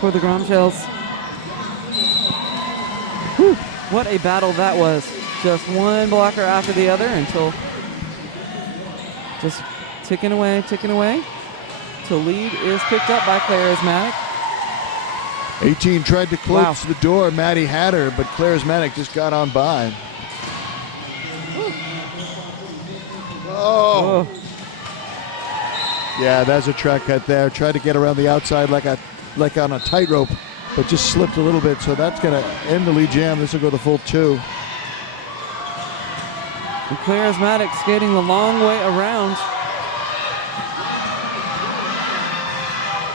For the Grom Shells. Whew, what a battle that was. Just one blocker after the other until just ticking away, till lead is picked up by Charismatic. 18 tried to close the door. Maddie had her, but Charismatic just got on by. Oh. Yeah, that's a track cut there. Tried to get around the outside like on a tightrope, but just slipped a little bit. So that's going to end the lead jam. This will go the full 2. And Charismatic skating the long way around.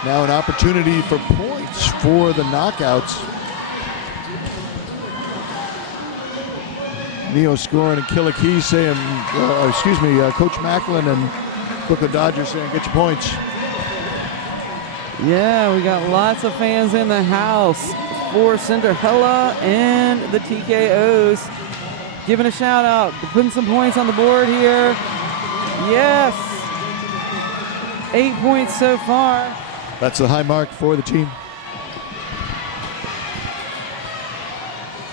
Now an opportunity for points for the knockouts. Neo scoring and Killer Key saying, Coach Macklin and Brooklyn Dodgers saying, get your points. Yeah, we got lots of fans in the house for Cinderella and the TKOs. Giving a shout out, putting some points on the board here. Yes. 8 points so far. That's the high mark for the team.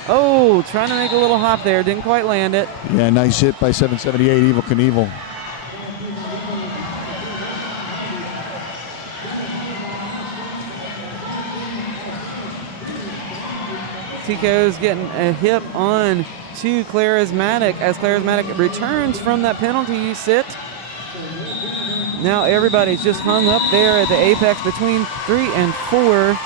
Oh, trying to make a little hop there. Didn't quite land it. Yeah, nice hit by 778, Evil Knievel. Tico's getting a hip on to Charismatic as Charismatic returns from that penalty sit. Now everybody's just hung up there at the apex between 3 and 4.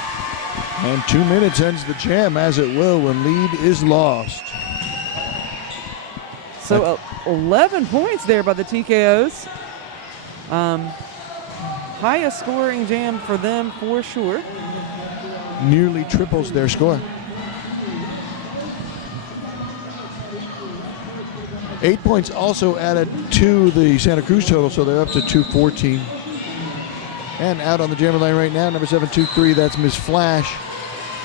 And 2 minutes ends the jam, as it will when lead is lost. So 11 points there by the TKOs. Highest scoring jam for them for sure. Nearly triples their score. 8 points also added to the Santa Cruz total, so they're up to 214. And out on the jammer line right now, number 723, that's Miss Flash.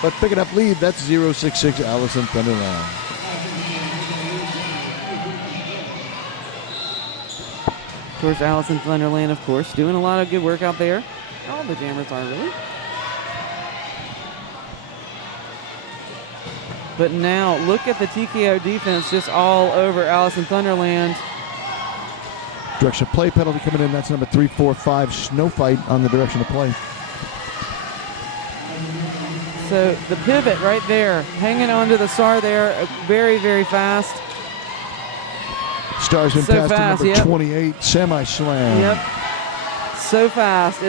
But picking up lead, that's 066 Allison Thunderland. Of course, Allison Thunderland, of course, doing a lot of good work out there. All the jammers are really. But now, look at the TKO defense just all over Allison Thunderland. Direction of play penalty coming in. That's number 345, Snow Fight on the direction of play. So the pivot right there, hanging onto the star there, very, very fast. Star's been So passed fast, to number yep. 28, Semi Slam. Yep, so fast.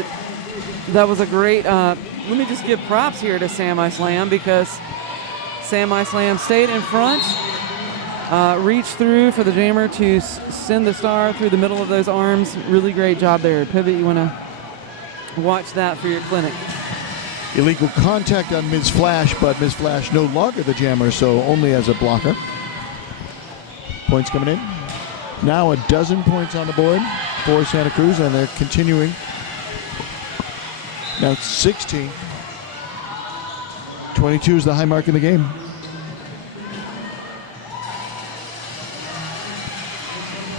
That was a great, let me just give props here to Semi Slam because Semi Slam stayed in front, reached through for the jammer to send the star through the middle of those arms. Really great job there. Pivot, you want to watch that for your clinic. Illegal contact on Ms. Flash, but Ms. Flash no longer the jammer, so only as a blocker. Points coming in. Now a dozen points on the board for Santa Cruz, and they're continuing. Now it's 16. 22 is the high mark in the game.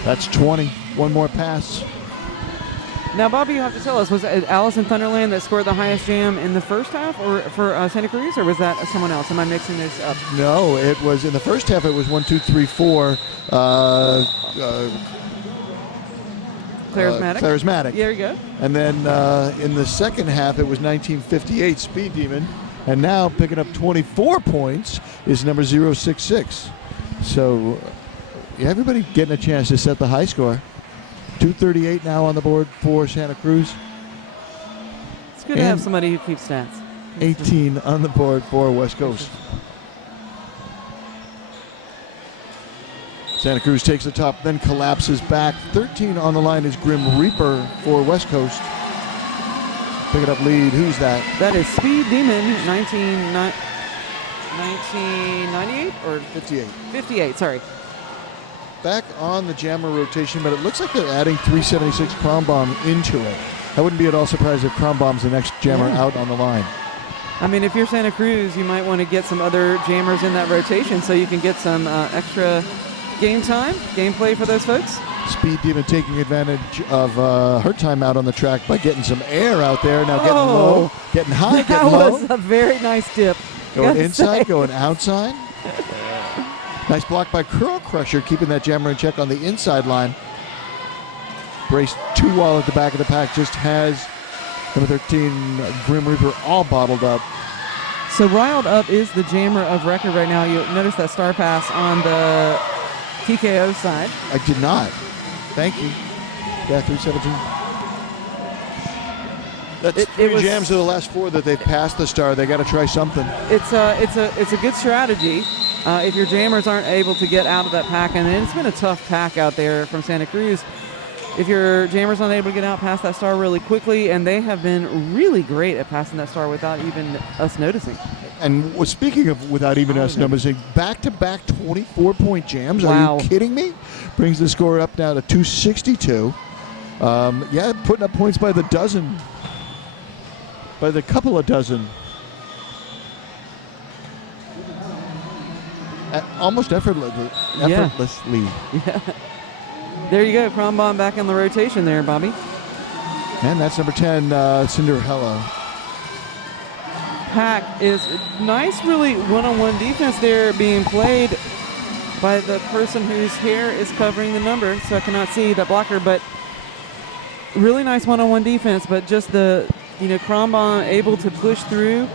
That's 20. One more pass. Now, Bobby, you have to tell us, was it Allison Thunderland that scored the highest jam in the first half or for Santa Cruz, or was that someone else? Am I mixing this up? No, it was in the first half, it was 1, 2, 3, 4. Charismatic. Charismatic. There you go. And then in the second half, it was 1958, Speed Demon. And now picking up 24 points is number 066. So everybody getting a chance to set the high score. 238 now on the board for Santa Cruz. It's good to have somebody who keeps stats. 18 on the board for West Coast. Santa Cruz takes the top, then collapses back. 13 on the line is Grim Reaper for West Coast. Picking up lead. Who's that? That is Speed Demon, 1998 or 58. 58, sorry. Back on the jammer rotation, but it looks like they're adding 376 Crom Bomb into it. I wouldn't be at all surprised if Crom Bomb's the next jammer out on the line. I mean, if you're Santa Cruz, you might want to get some other jammers in that rotation so you can get some extra game time, gameplay for those folks. Speed Demon taking advantage of her time out on the track by getting some air out there. Now getting low, getting high, getting low. That was a very nice dip. Going inside, going outside. Nice block by Curl Crusher, keeping that jammer in check on the inside line. Brace 2 wall at the back of the pack, just has number 13, Grim Reaper, all bottled up. So Riled Up is the jammer of record right now. You'll notice that star pass on the TKO side. I did not. Thank you. Yeah, 317. That's three jams of the last 4 that they've passed the star. They got to try something. It's a good strategy. If your jammers aren't able to get out of that pack, and it's been a tough pack out there from Santa Cruz, if your jammers aren't able to get out past that star really quickly, and they have been really great at passing that star without even us noticing. And speaking of without even us noticing, back-to-back 24-point jams. Wow. Are you kidding me? Brings the score up now to 262. Yeah, putting up points by the dozen. By the couple of dozen. Almost effortlessly. Yeah. There you go. Crom Bomb back in the rotation there, Bobby. And that's number 10, Cinderella. Pack is nice, really one-on-one defense there being played by the person whose hair is covering the number, so I cannot see that blocker, but really nice one-on-one defense, but just the, Crom Bomb able to push through.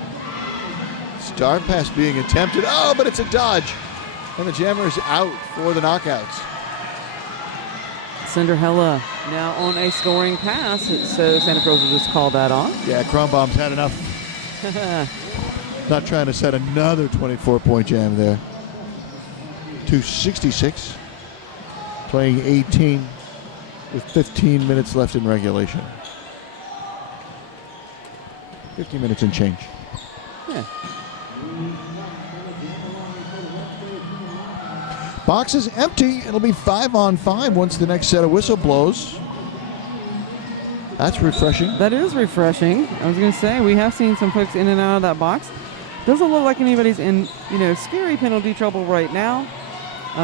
Star pass being attempted. Oh, but it's a dodge. And the jammer is out for the knockouts. Cinderella now on a scoring pass, so Santa Cruz will just call that off. Yeah, Cronbaum's had enough. Not trying to set another 24-point jam there. 266. Playing 18 with 15 minutes left in regulation. 15 minutes and change. Yeah. Box is empty. It'll be 5-on-5 once the next set of whistle blows. That's refreshing. That is refreshing. I was going to say, we have seen some folks in and out of that box. Doesn't look like anybody's in, scary penalty trouble right now.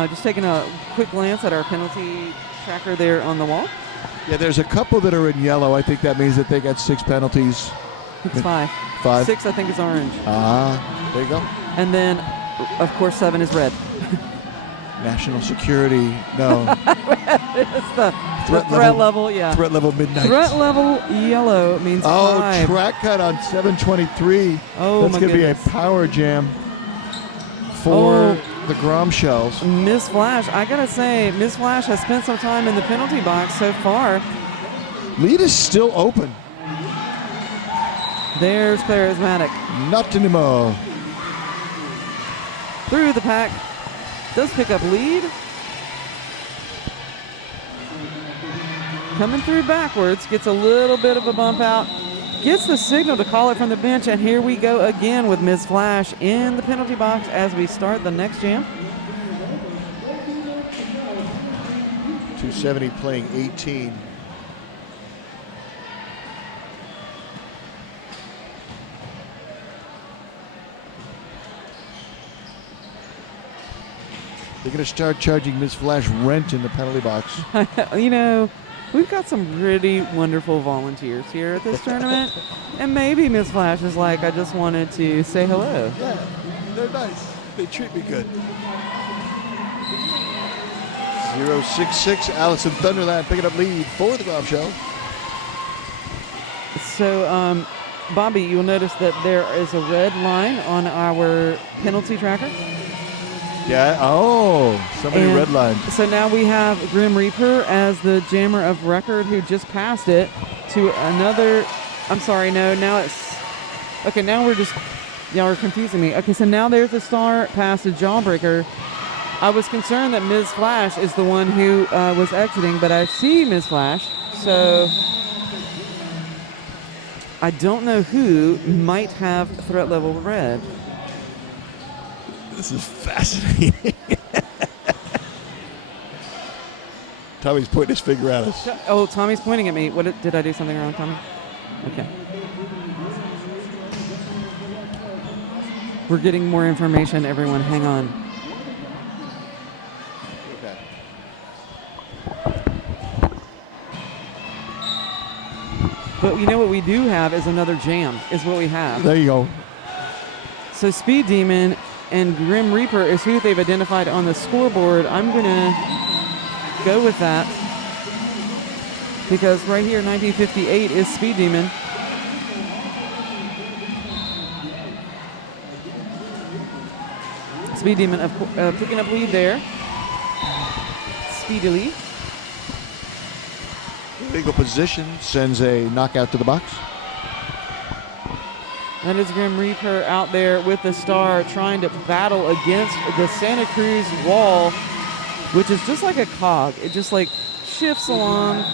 Just taking a quick glance at our penalty tracker there on the wall. Yeah, there's a couple that are in yellow. I think that means that they got 6 penalties. It's 5. 5? 6, I think, is orange. There you go. And then, of course, 7 is red. National security. No. It's the threat level, yeah. Threat level midnight. Threat level yellow means 5. Track cut on 723. Oh, that's going to be a goodness. power jam for the Grom shells. Miss Flash, I got to say, Miss Flash has spent some time in the penalty box so far. Lead is still open. There's Charismatic. Not anymore. Through the pack. Does pick up lead. Coming through backwards. Gets a little bit of a bump out. Gets the signal to call it from the bench. And here we go again with Miss Flash in the penalty box as we start the next jam. 270 playing 18. They're going to start charging Miss Flash rent in the penalty box. We've got some really wonderful volunteers here at this tournament. And maybe Miss Flash is like, I just wanted to say hello. Yeah, they're nice. They treat me good. 066, Allison Thunderland picking up lead for the Grom Show. So, Bobby, you'll notice that there is a red line on our penalty tracker. Yeah, somebody redlined. So now we have Grim Reaper as the jammer of record who just passed it to another. I'm sorry, no, now it's. Okay, now y'all are confusing me. Okay, so now there's a star past a Jawbreaker. I was concerned that Ms. Flash is the one who was exiting, but I see Ms. Flash, so I don't know who might have threat level red. This is fascinating. Tommy's pointing his finger at us. Oh, Tommy's pointing at me. Did I do something wrong, Tommy? Okay. We're getting more information, everyone. Hang on. Okay. But you know what we do have is another jam, is what we have. There you go. So Speed Demon and Grim Reaper is who they've identified on the scoreboard. I'm going to go with that because right here, 1958 is Speed Demon. Speed Demon picking up lead there. Speedily. Legal position sends a knockout to the box. That is Grim Reaper out there with the star trying to battle against the Santa Cruz wall, which is just like a cog. It just like shifts along,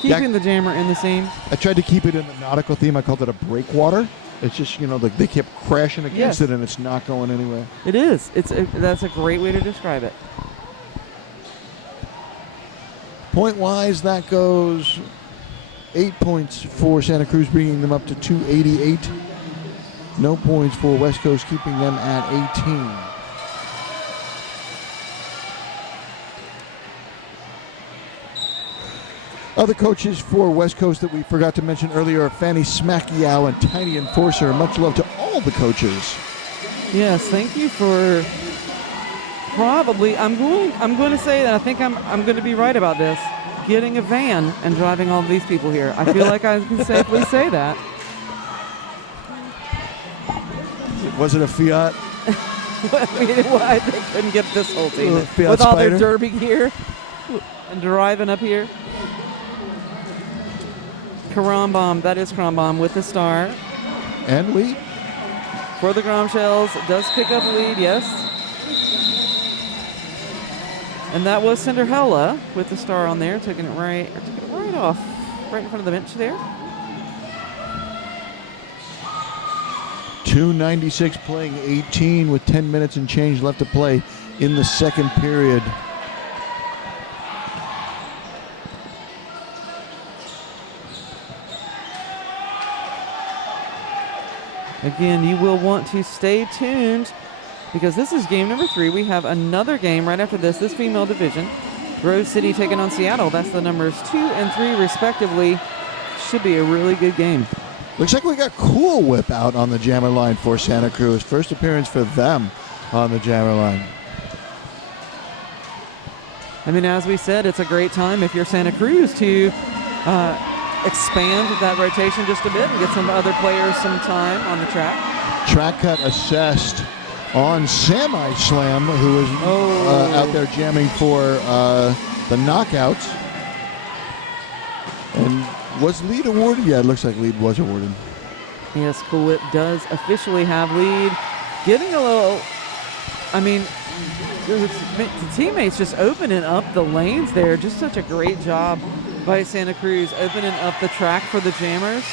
keeping the jammer in the scene. I tried to keep it in the nautical theme. I called it a breakwater. It's just, like they kept crashing against it and it's not going anywhere. It is. That's a great way to describe it. Point-wise, that goes 8 points for Santa Cruz, bringing them up to 288. No points for West Coast, keeping them at 18. Other coaches for West Coast that we forgot to mention earlier are Fanny Smackyao and Tiny Enforcer. Much love to all the coaches. Yes, thank you for probably. I'm going to say that I think I'm going to be right about this. Getting a van and driving all of these people here. I feel like I can safely say that. Was it a Fiat? I mean, why they couldn't get this whole team Fiat with all their Spider? derby gear and driving up here. Karambam, that is Karambam with the star. And lead. For the Grom Shells, does pick up lead, yes. And that was Cinderella with the star on there, took it right off, right in front of the bench there. 2:96 playing 18 with 10 minutes and change left to play in the second period. Again, you will want to stay tuned because this is game number 3. We have another game right after this female division. Rose City taking on Seattle. That's the numbers 2 and 3 respectively. Should be a really good game. Looks like we got Cool Whip out on the jammer line for Santa Cruz. First appearance for them on the jammer line. I mean, as we said, it's a great time if you're Santa Cruz to expand that rotation just a bit and get some other players some time on the track. Track cut assessed on Semi Slam, who is out there jamming for the knockouts. And was lead awarded? Yeah, it looks like lead was awarded. Yes, Cool Whip does officially have lead. Getting a little, I mean, the teammates just opening up the lanes there. Just such a great job by Santa Cruz opening up the track for the jammers.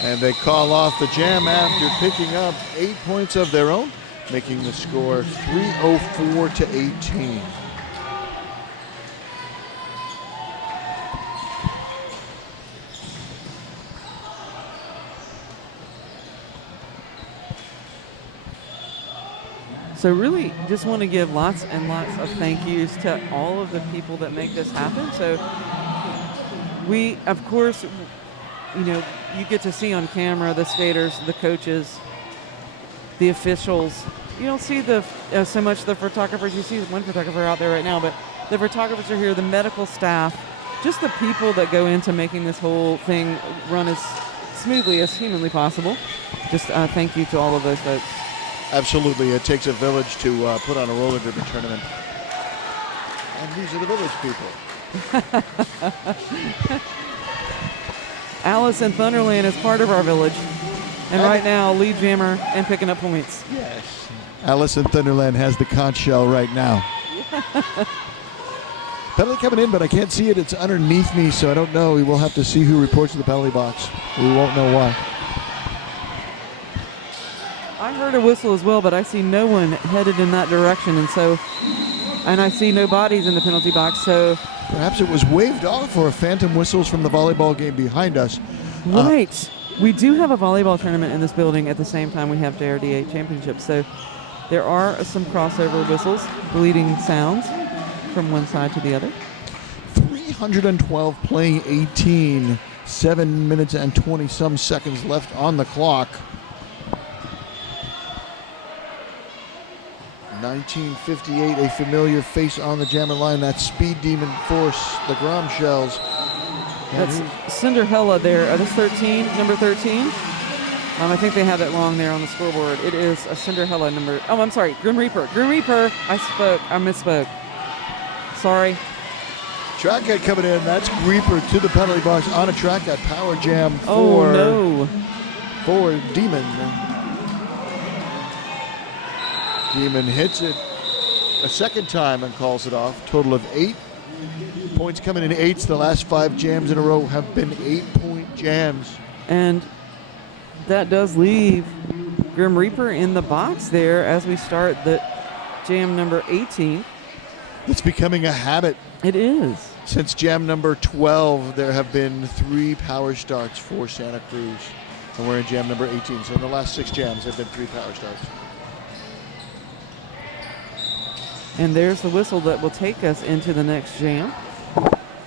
And they call off the jam after picking up 8 points of their own, making the score 304 to 18. So really just want to give lots and lots of thank yous to all of the people that make this happen. So we, of course, you know, you get to see on camera the skaters, the coaches, the officials. You don't see the so much the photographers. You see one photographer out there right now, but the photographers are here, the medical staff, just the people that go into making this whole thing run as smoothly as humanly possible. Just thank you to all of those folks. Absolutely. It takes a village to put on a roller derby tournament. And these are the village people. Alice in Thunderland is part of our village. And right now, lead jammer and picking up points. Yes. Alice in Thunderland has the conch shell right now. Penalty coming in, but I can't see it. It's underneath me, so I don't know. We will have to see who reports to the penalty box. We won't know why. I heard a whistle as well, but I see no one headed in that direction, and I see no bodies in the penalty box, so... Perhaps it was waved off or phantom whistles from the volleyball game behind us. Right. We do have a volleyball tournament in this building at the same time we have JRDA championships, so there are some crossover whistles, bleeding sounds from one side to the other. 312 playing 18, 7 minutes and 20-some seconds left on the clock. 1958, a familiar face on the jammer line. That's Speed Demon Force, the Grom Shells. That's Cinderella there. That's 13, number 13. I think they have it wrong there on the scoreboard. It is a Cinderella number. Oh, I'm sorry, Grim Reaper. Grim Reaper. I misspoke. Sorry. Track head coming in. That's Reaper to the penalty box on a track at Power Jam for Demon. Demon hits it a second time and calls it off. Total of 8 points coming in 8s. The last 5 jams in a row have been 8-point jams. And that does leave Grim Reaper in the box there as we start the jam number 18. It's becoming a habit. It is. Since jam number 12, there have been 3 power starts for Santa Cruz. And we're in jam number 18. So in the last 6 jams, there have been 3 power starts. And there's the whistle that will take us into the next jam.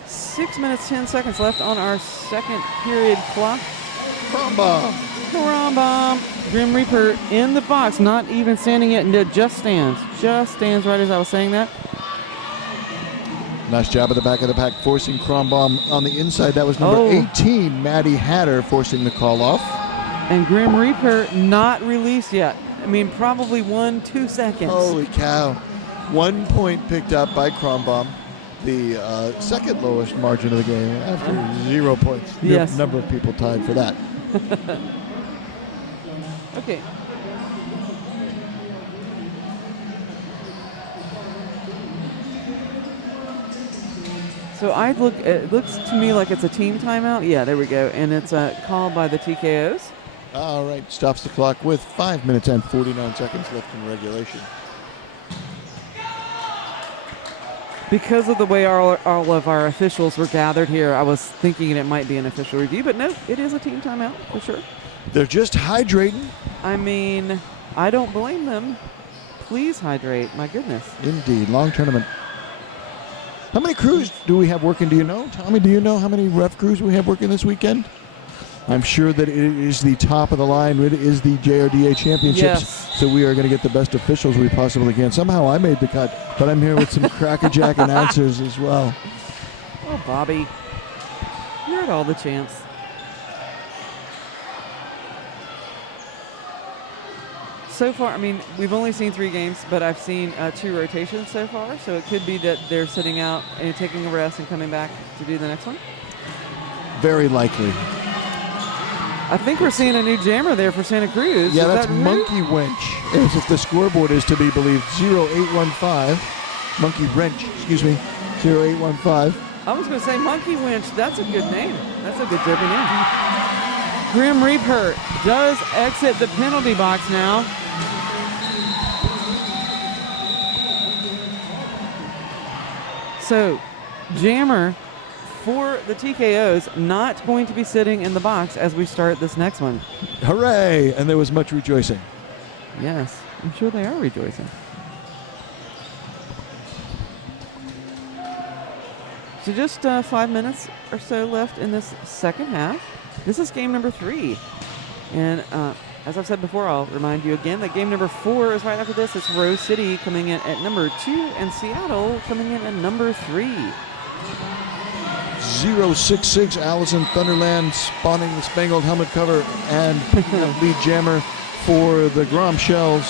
6 minutes, 10 seconds left on our second period clock. Karambam. Grim Reaper in the box, not even standing yet, and just stands. Just stands right as I was saying that. Nice job at the back of the pack, forcing Karambam on the inside. That was number 18, Maddie Hatter, forcing the call off. And Grim Reaper not released yet. I mean, probably 1-2 seconds. Holy cow. 1 point picked up by Kronbaum, the second lowest margin of the game after 0 points. Yes. Number of people tied for that. Okay. So it looks to me like it's a team timeout. Yeah, there we go. And it's called by the TKOs. All right, stops the clock with 5 minutes and 49 seconds left in regulation. Because of the way all of our officials were gathered here, I was thinking it might be an official review, but no, it is a team timeout for sure. They're just hydrating. I mean, I don't blame them. Please hydrate. My goodness. Indeed, long tournament. How many crews do we have working? Do you know? Tommy, do you know how many ref crews we have working this weekend? I'm sure that it is the top of the line. It is the JRDA championships. Yes. So we are going to get the best officials we possibly can. Somehow I made the cut, but I'm here with some crackerjack announcers as well. Oh, Bobby. You're at all the champs. So far, I mean, we've only seen 3 games, but I've seen 2 rotations so far. So it could be that they're sitting out and taking a rest and coming back to do the next one. Very likely. I think we're seeing a new jammer there for Santa Cruz. Yeah, Is that's that right? Monkey Winch. As if the scoreboard is to be believed, 0815. Monkey Wrench, excuse me, 0815. I was going to say Monkey Winch. That's a good name. That's a good dripping name. Grim Reaper does exit the penalty box now. So, jammer for the TKOs not going to be sitting in the box as we start this next one. Hooray! And there was much rejoicing. Yes, I'm sure they are rejoicing. So just 5 minutes or so left in this second half. This is game number 3. And as I've said before, I'll remind you again that game number 4 is right after this. It's Rose City coming in at number 2 and Seattle coming in at number 3. 066 Allison Thunderland spawning the spangled helmet cover and picking up lead jammer for the Grom Shells.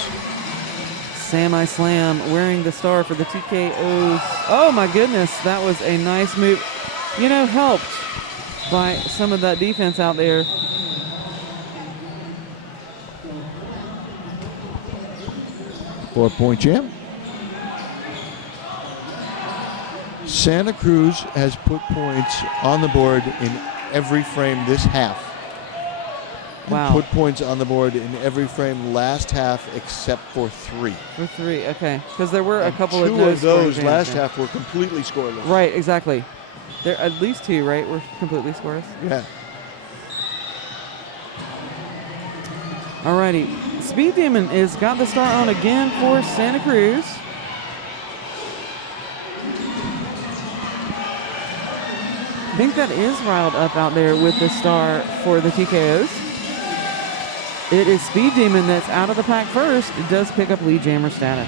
Sam I Slam wearing the star for the TKOs. Oh my goodness, that was a nice move. You know, helped by some of that defense out there. Four-point jam. Santa Cruz has put points on the board in every frame this half. Wow. Put points on the board in every frame last half except for 3. For 3, okay. Because there were a couple Two of of those games last there. half were completely scoreless. Right, exactly. There at least 2, right? Were completely scoreless. Yeah. Alrighty. Speed Demon is got the star on again for Santa Cruz. I think that is riled up out there with the star for the TKOs. It is Speed Demon that's out of the pack first. It does pick up lead jammer status.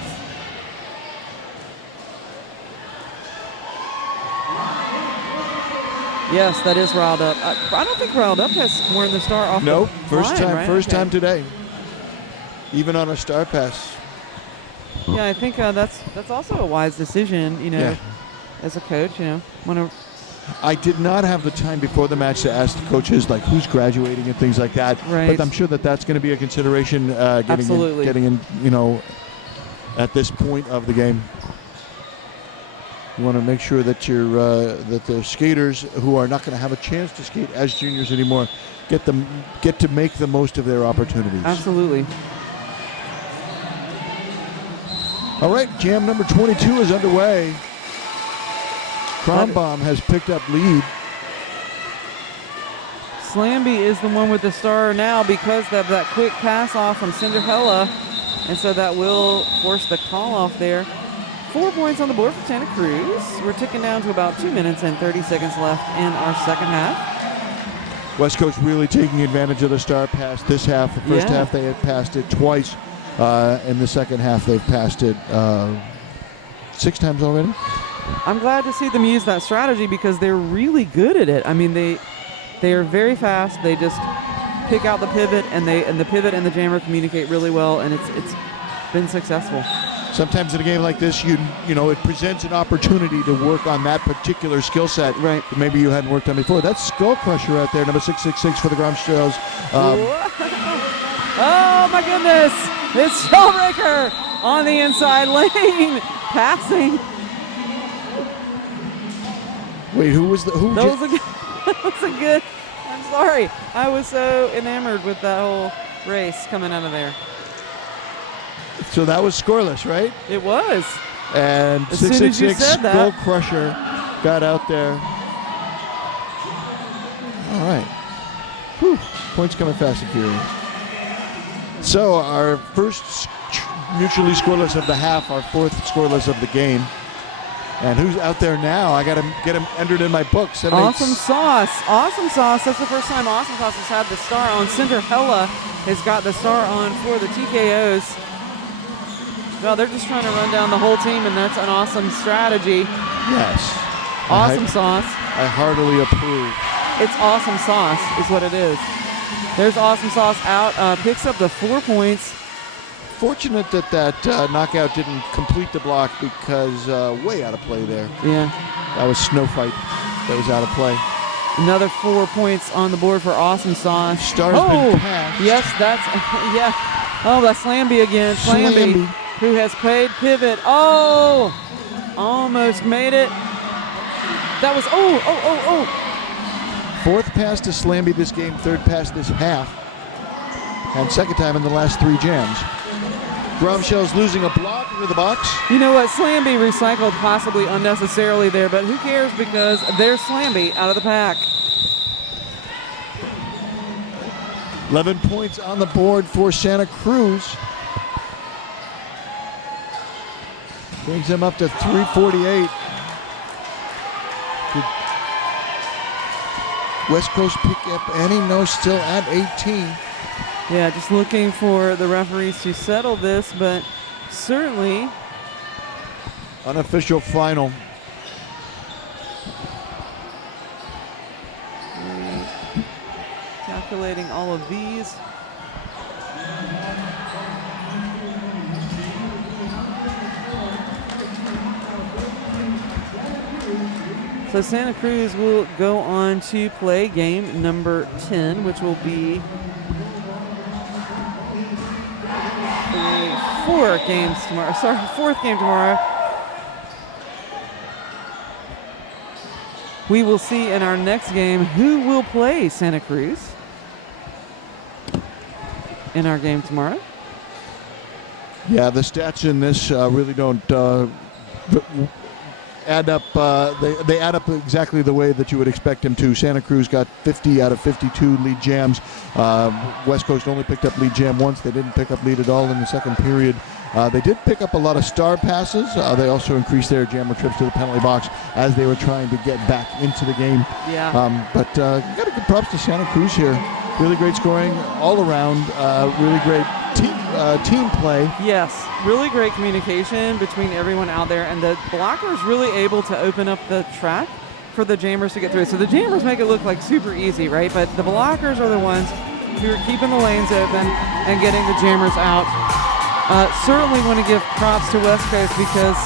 Yes, that is riled up. I don't think riled up has worn the star off. Nope. The First line, time. right? First Okay. time today. Even on a star pass. Yeah, I think that's also a wise decision. You know, Yeah. as a coach, you know, want to. I did not have the time before the match to ask the coaches like who's graduating and things like that. Right. But I'm sure that that's going to be a consideration. Absolutely. Getting in, you know, at this point of the game. You want to make sure that that the skaters who are not going to have a chance to skate as juniors anymore get to make the most of their opportunities. Absolutely. All right, jam number 22 is underway. Kronbaum has picked up lead. Slamby is the one with the star now because of that quick pass off from Cinderella, and so that will force the call off there. 4 points on the board for Santa Cruz. We're ticking down to about 2 minutes and 30 seconds left in our second half. West Coast really taking advantage of the star pass this half. The first half they had passed it twice. In the second half they've passed it 6 times already. I'm glad to see them use that strategy because they're really good at it. I mean, they are very fast. They just pick out the pivot, and the pivot and the jammer communicate really well, and it's been successful. Sometimes in a game like this, you know, it presents an opportunity to work on that particular skill set Right. that maybe you hadn't worked on before. That's Skull Crusher out there, number 666 for the Grom Shells. Oh my goodness! It's Shellbreaker on the inside lane, passing. Wait, who was the who? That was a good. That was a good. I'm sorry. I was so enamored with that whole race coming out of there. So that was scoreless, right? It was. And As soon as you 666 said that. Skull Crusher got out there. All right. Whew. Points coming fast and furious. So our first mutually scoreless of the half, our fourth scoreless of the game. And who's out there now? I got to get him entered in my book. Awesome Sauce. Awesome Sauce. That's the first time Awesome Sauce has had the star on. Cinderella has got the star on for the TKOs. Well, they're just trying to run down the whole team, and that's an awesome strategy. Yes. Awesome Sauce. I heartily approve. It's Awesome Sauce is what it is. There's Awesome Sauce out. Picks up the 4 points. Fortunate that knockout didn't complete the block because way out of play there. Yeah. That was Snow Fight that was out of play. Another 4 points on the board for Awesome Sauce. Star's been passed. Yes, that's, yeah. Oh, that's Slamby again. Slamby, who has played pivot. Oh, almost made it. That was, Fourth pass to Slamby this game, third pass this half, and second time in the last 3 jams. Gromshell's losing a block into the box. You know what? Slamby recycled possibly unnecessarily there, but who cares because there's Slamby out of the pack. 11 points on the board for Santa Cruz. Brings them up to 348. Did West Coast pick up any? No, still at 18. Yeah, just looking for the referees to settle this, but certainly Unofficial final. calculating all of these. So Santa Cruz will go on to play game number 10, which will be fourth game tomorrow. We will see in our next game who will play Santa Cruz in our game tomorrow. Yeah, the stats in this really don't add up. They add up exactly the way that you would expect them to. Santa Cruz got 50 out of 52 lead jams. West Coast only picked up lead jam once. They didn't pick up lead at all in the second period. They did pick up a lot of star passes. They also increased their jammer trips to the penalty box as they were trying to get back into the game. Yeah. But you got to give props to Santa Cruz here. Really great scoring all around. Really great team play. Yes, really great communication between everyone out there, and the blockers really able to open up the track for the jammers to get through. So the jammers make it look like super easy, right? But the blockers are the ones who are keeping the lanes open and getting the jammers out. Certainly want to give props to West Coast because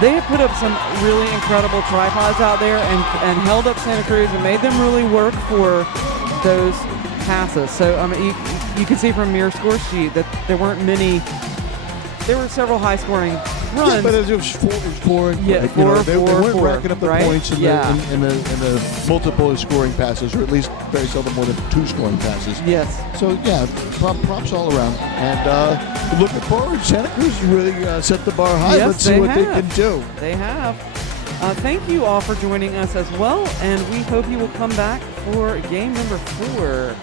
they have put up some really incredible tripods out there and held up Santa Cruz and made them really work for those passes. So you can see from your score sheet that there weren't many. There were several high-scoring runs. Yeah, but it was four. Yeah, like, four, they weren't four, racking up the right? points in the multiple scoring passes, or at least very seldom more than 2 scoring passes. Yes. So yeah, props all around, and looking forward. Santa Cruz really set the bar high. Yes, Let's see what they can do. They have. Thank you all for joining us as well, and we hope you will come back for game number 4.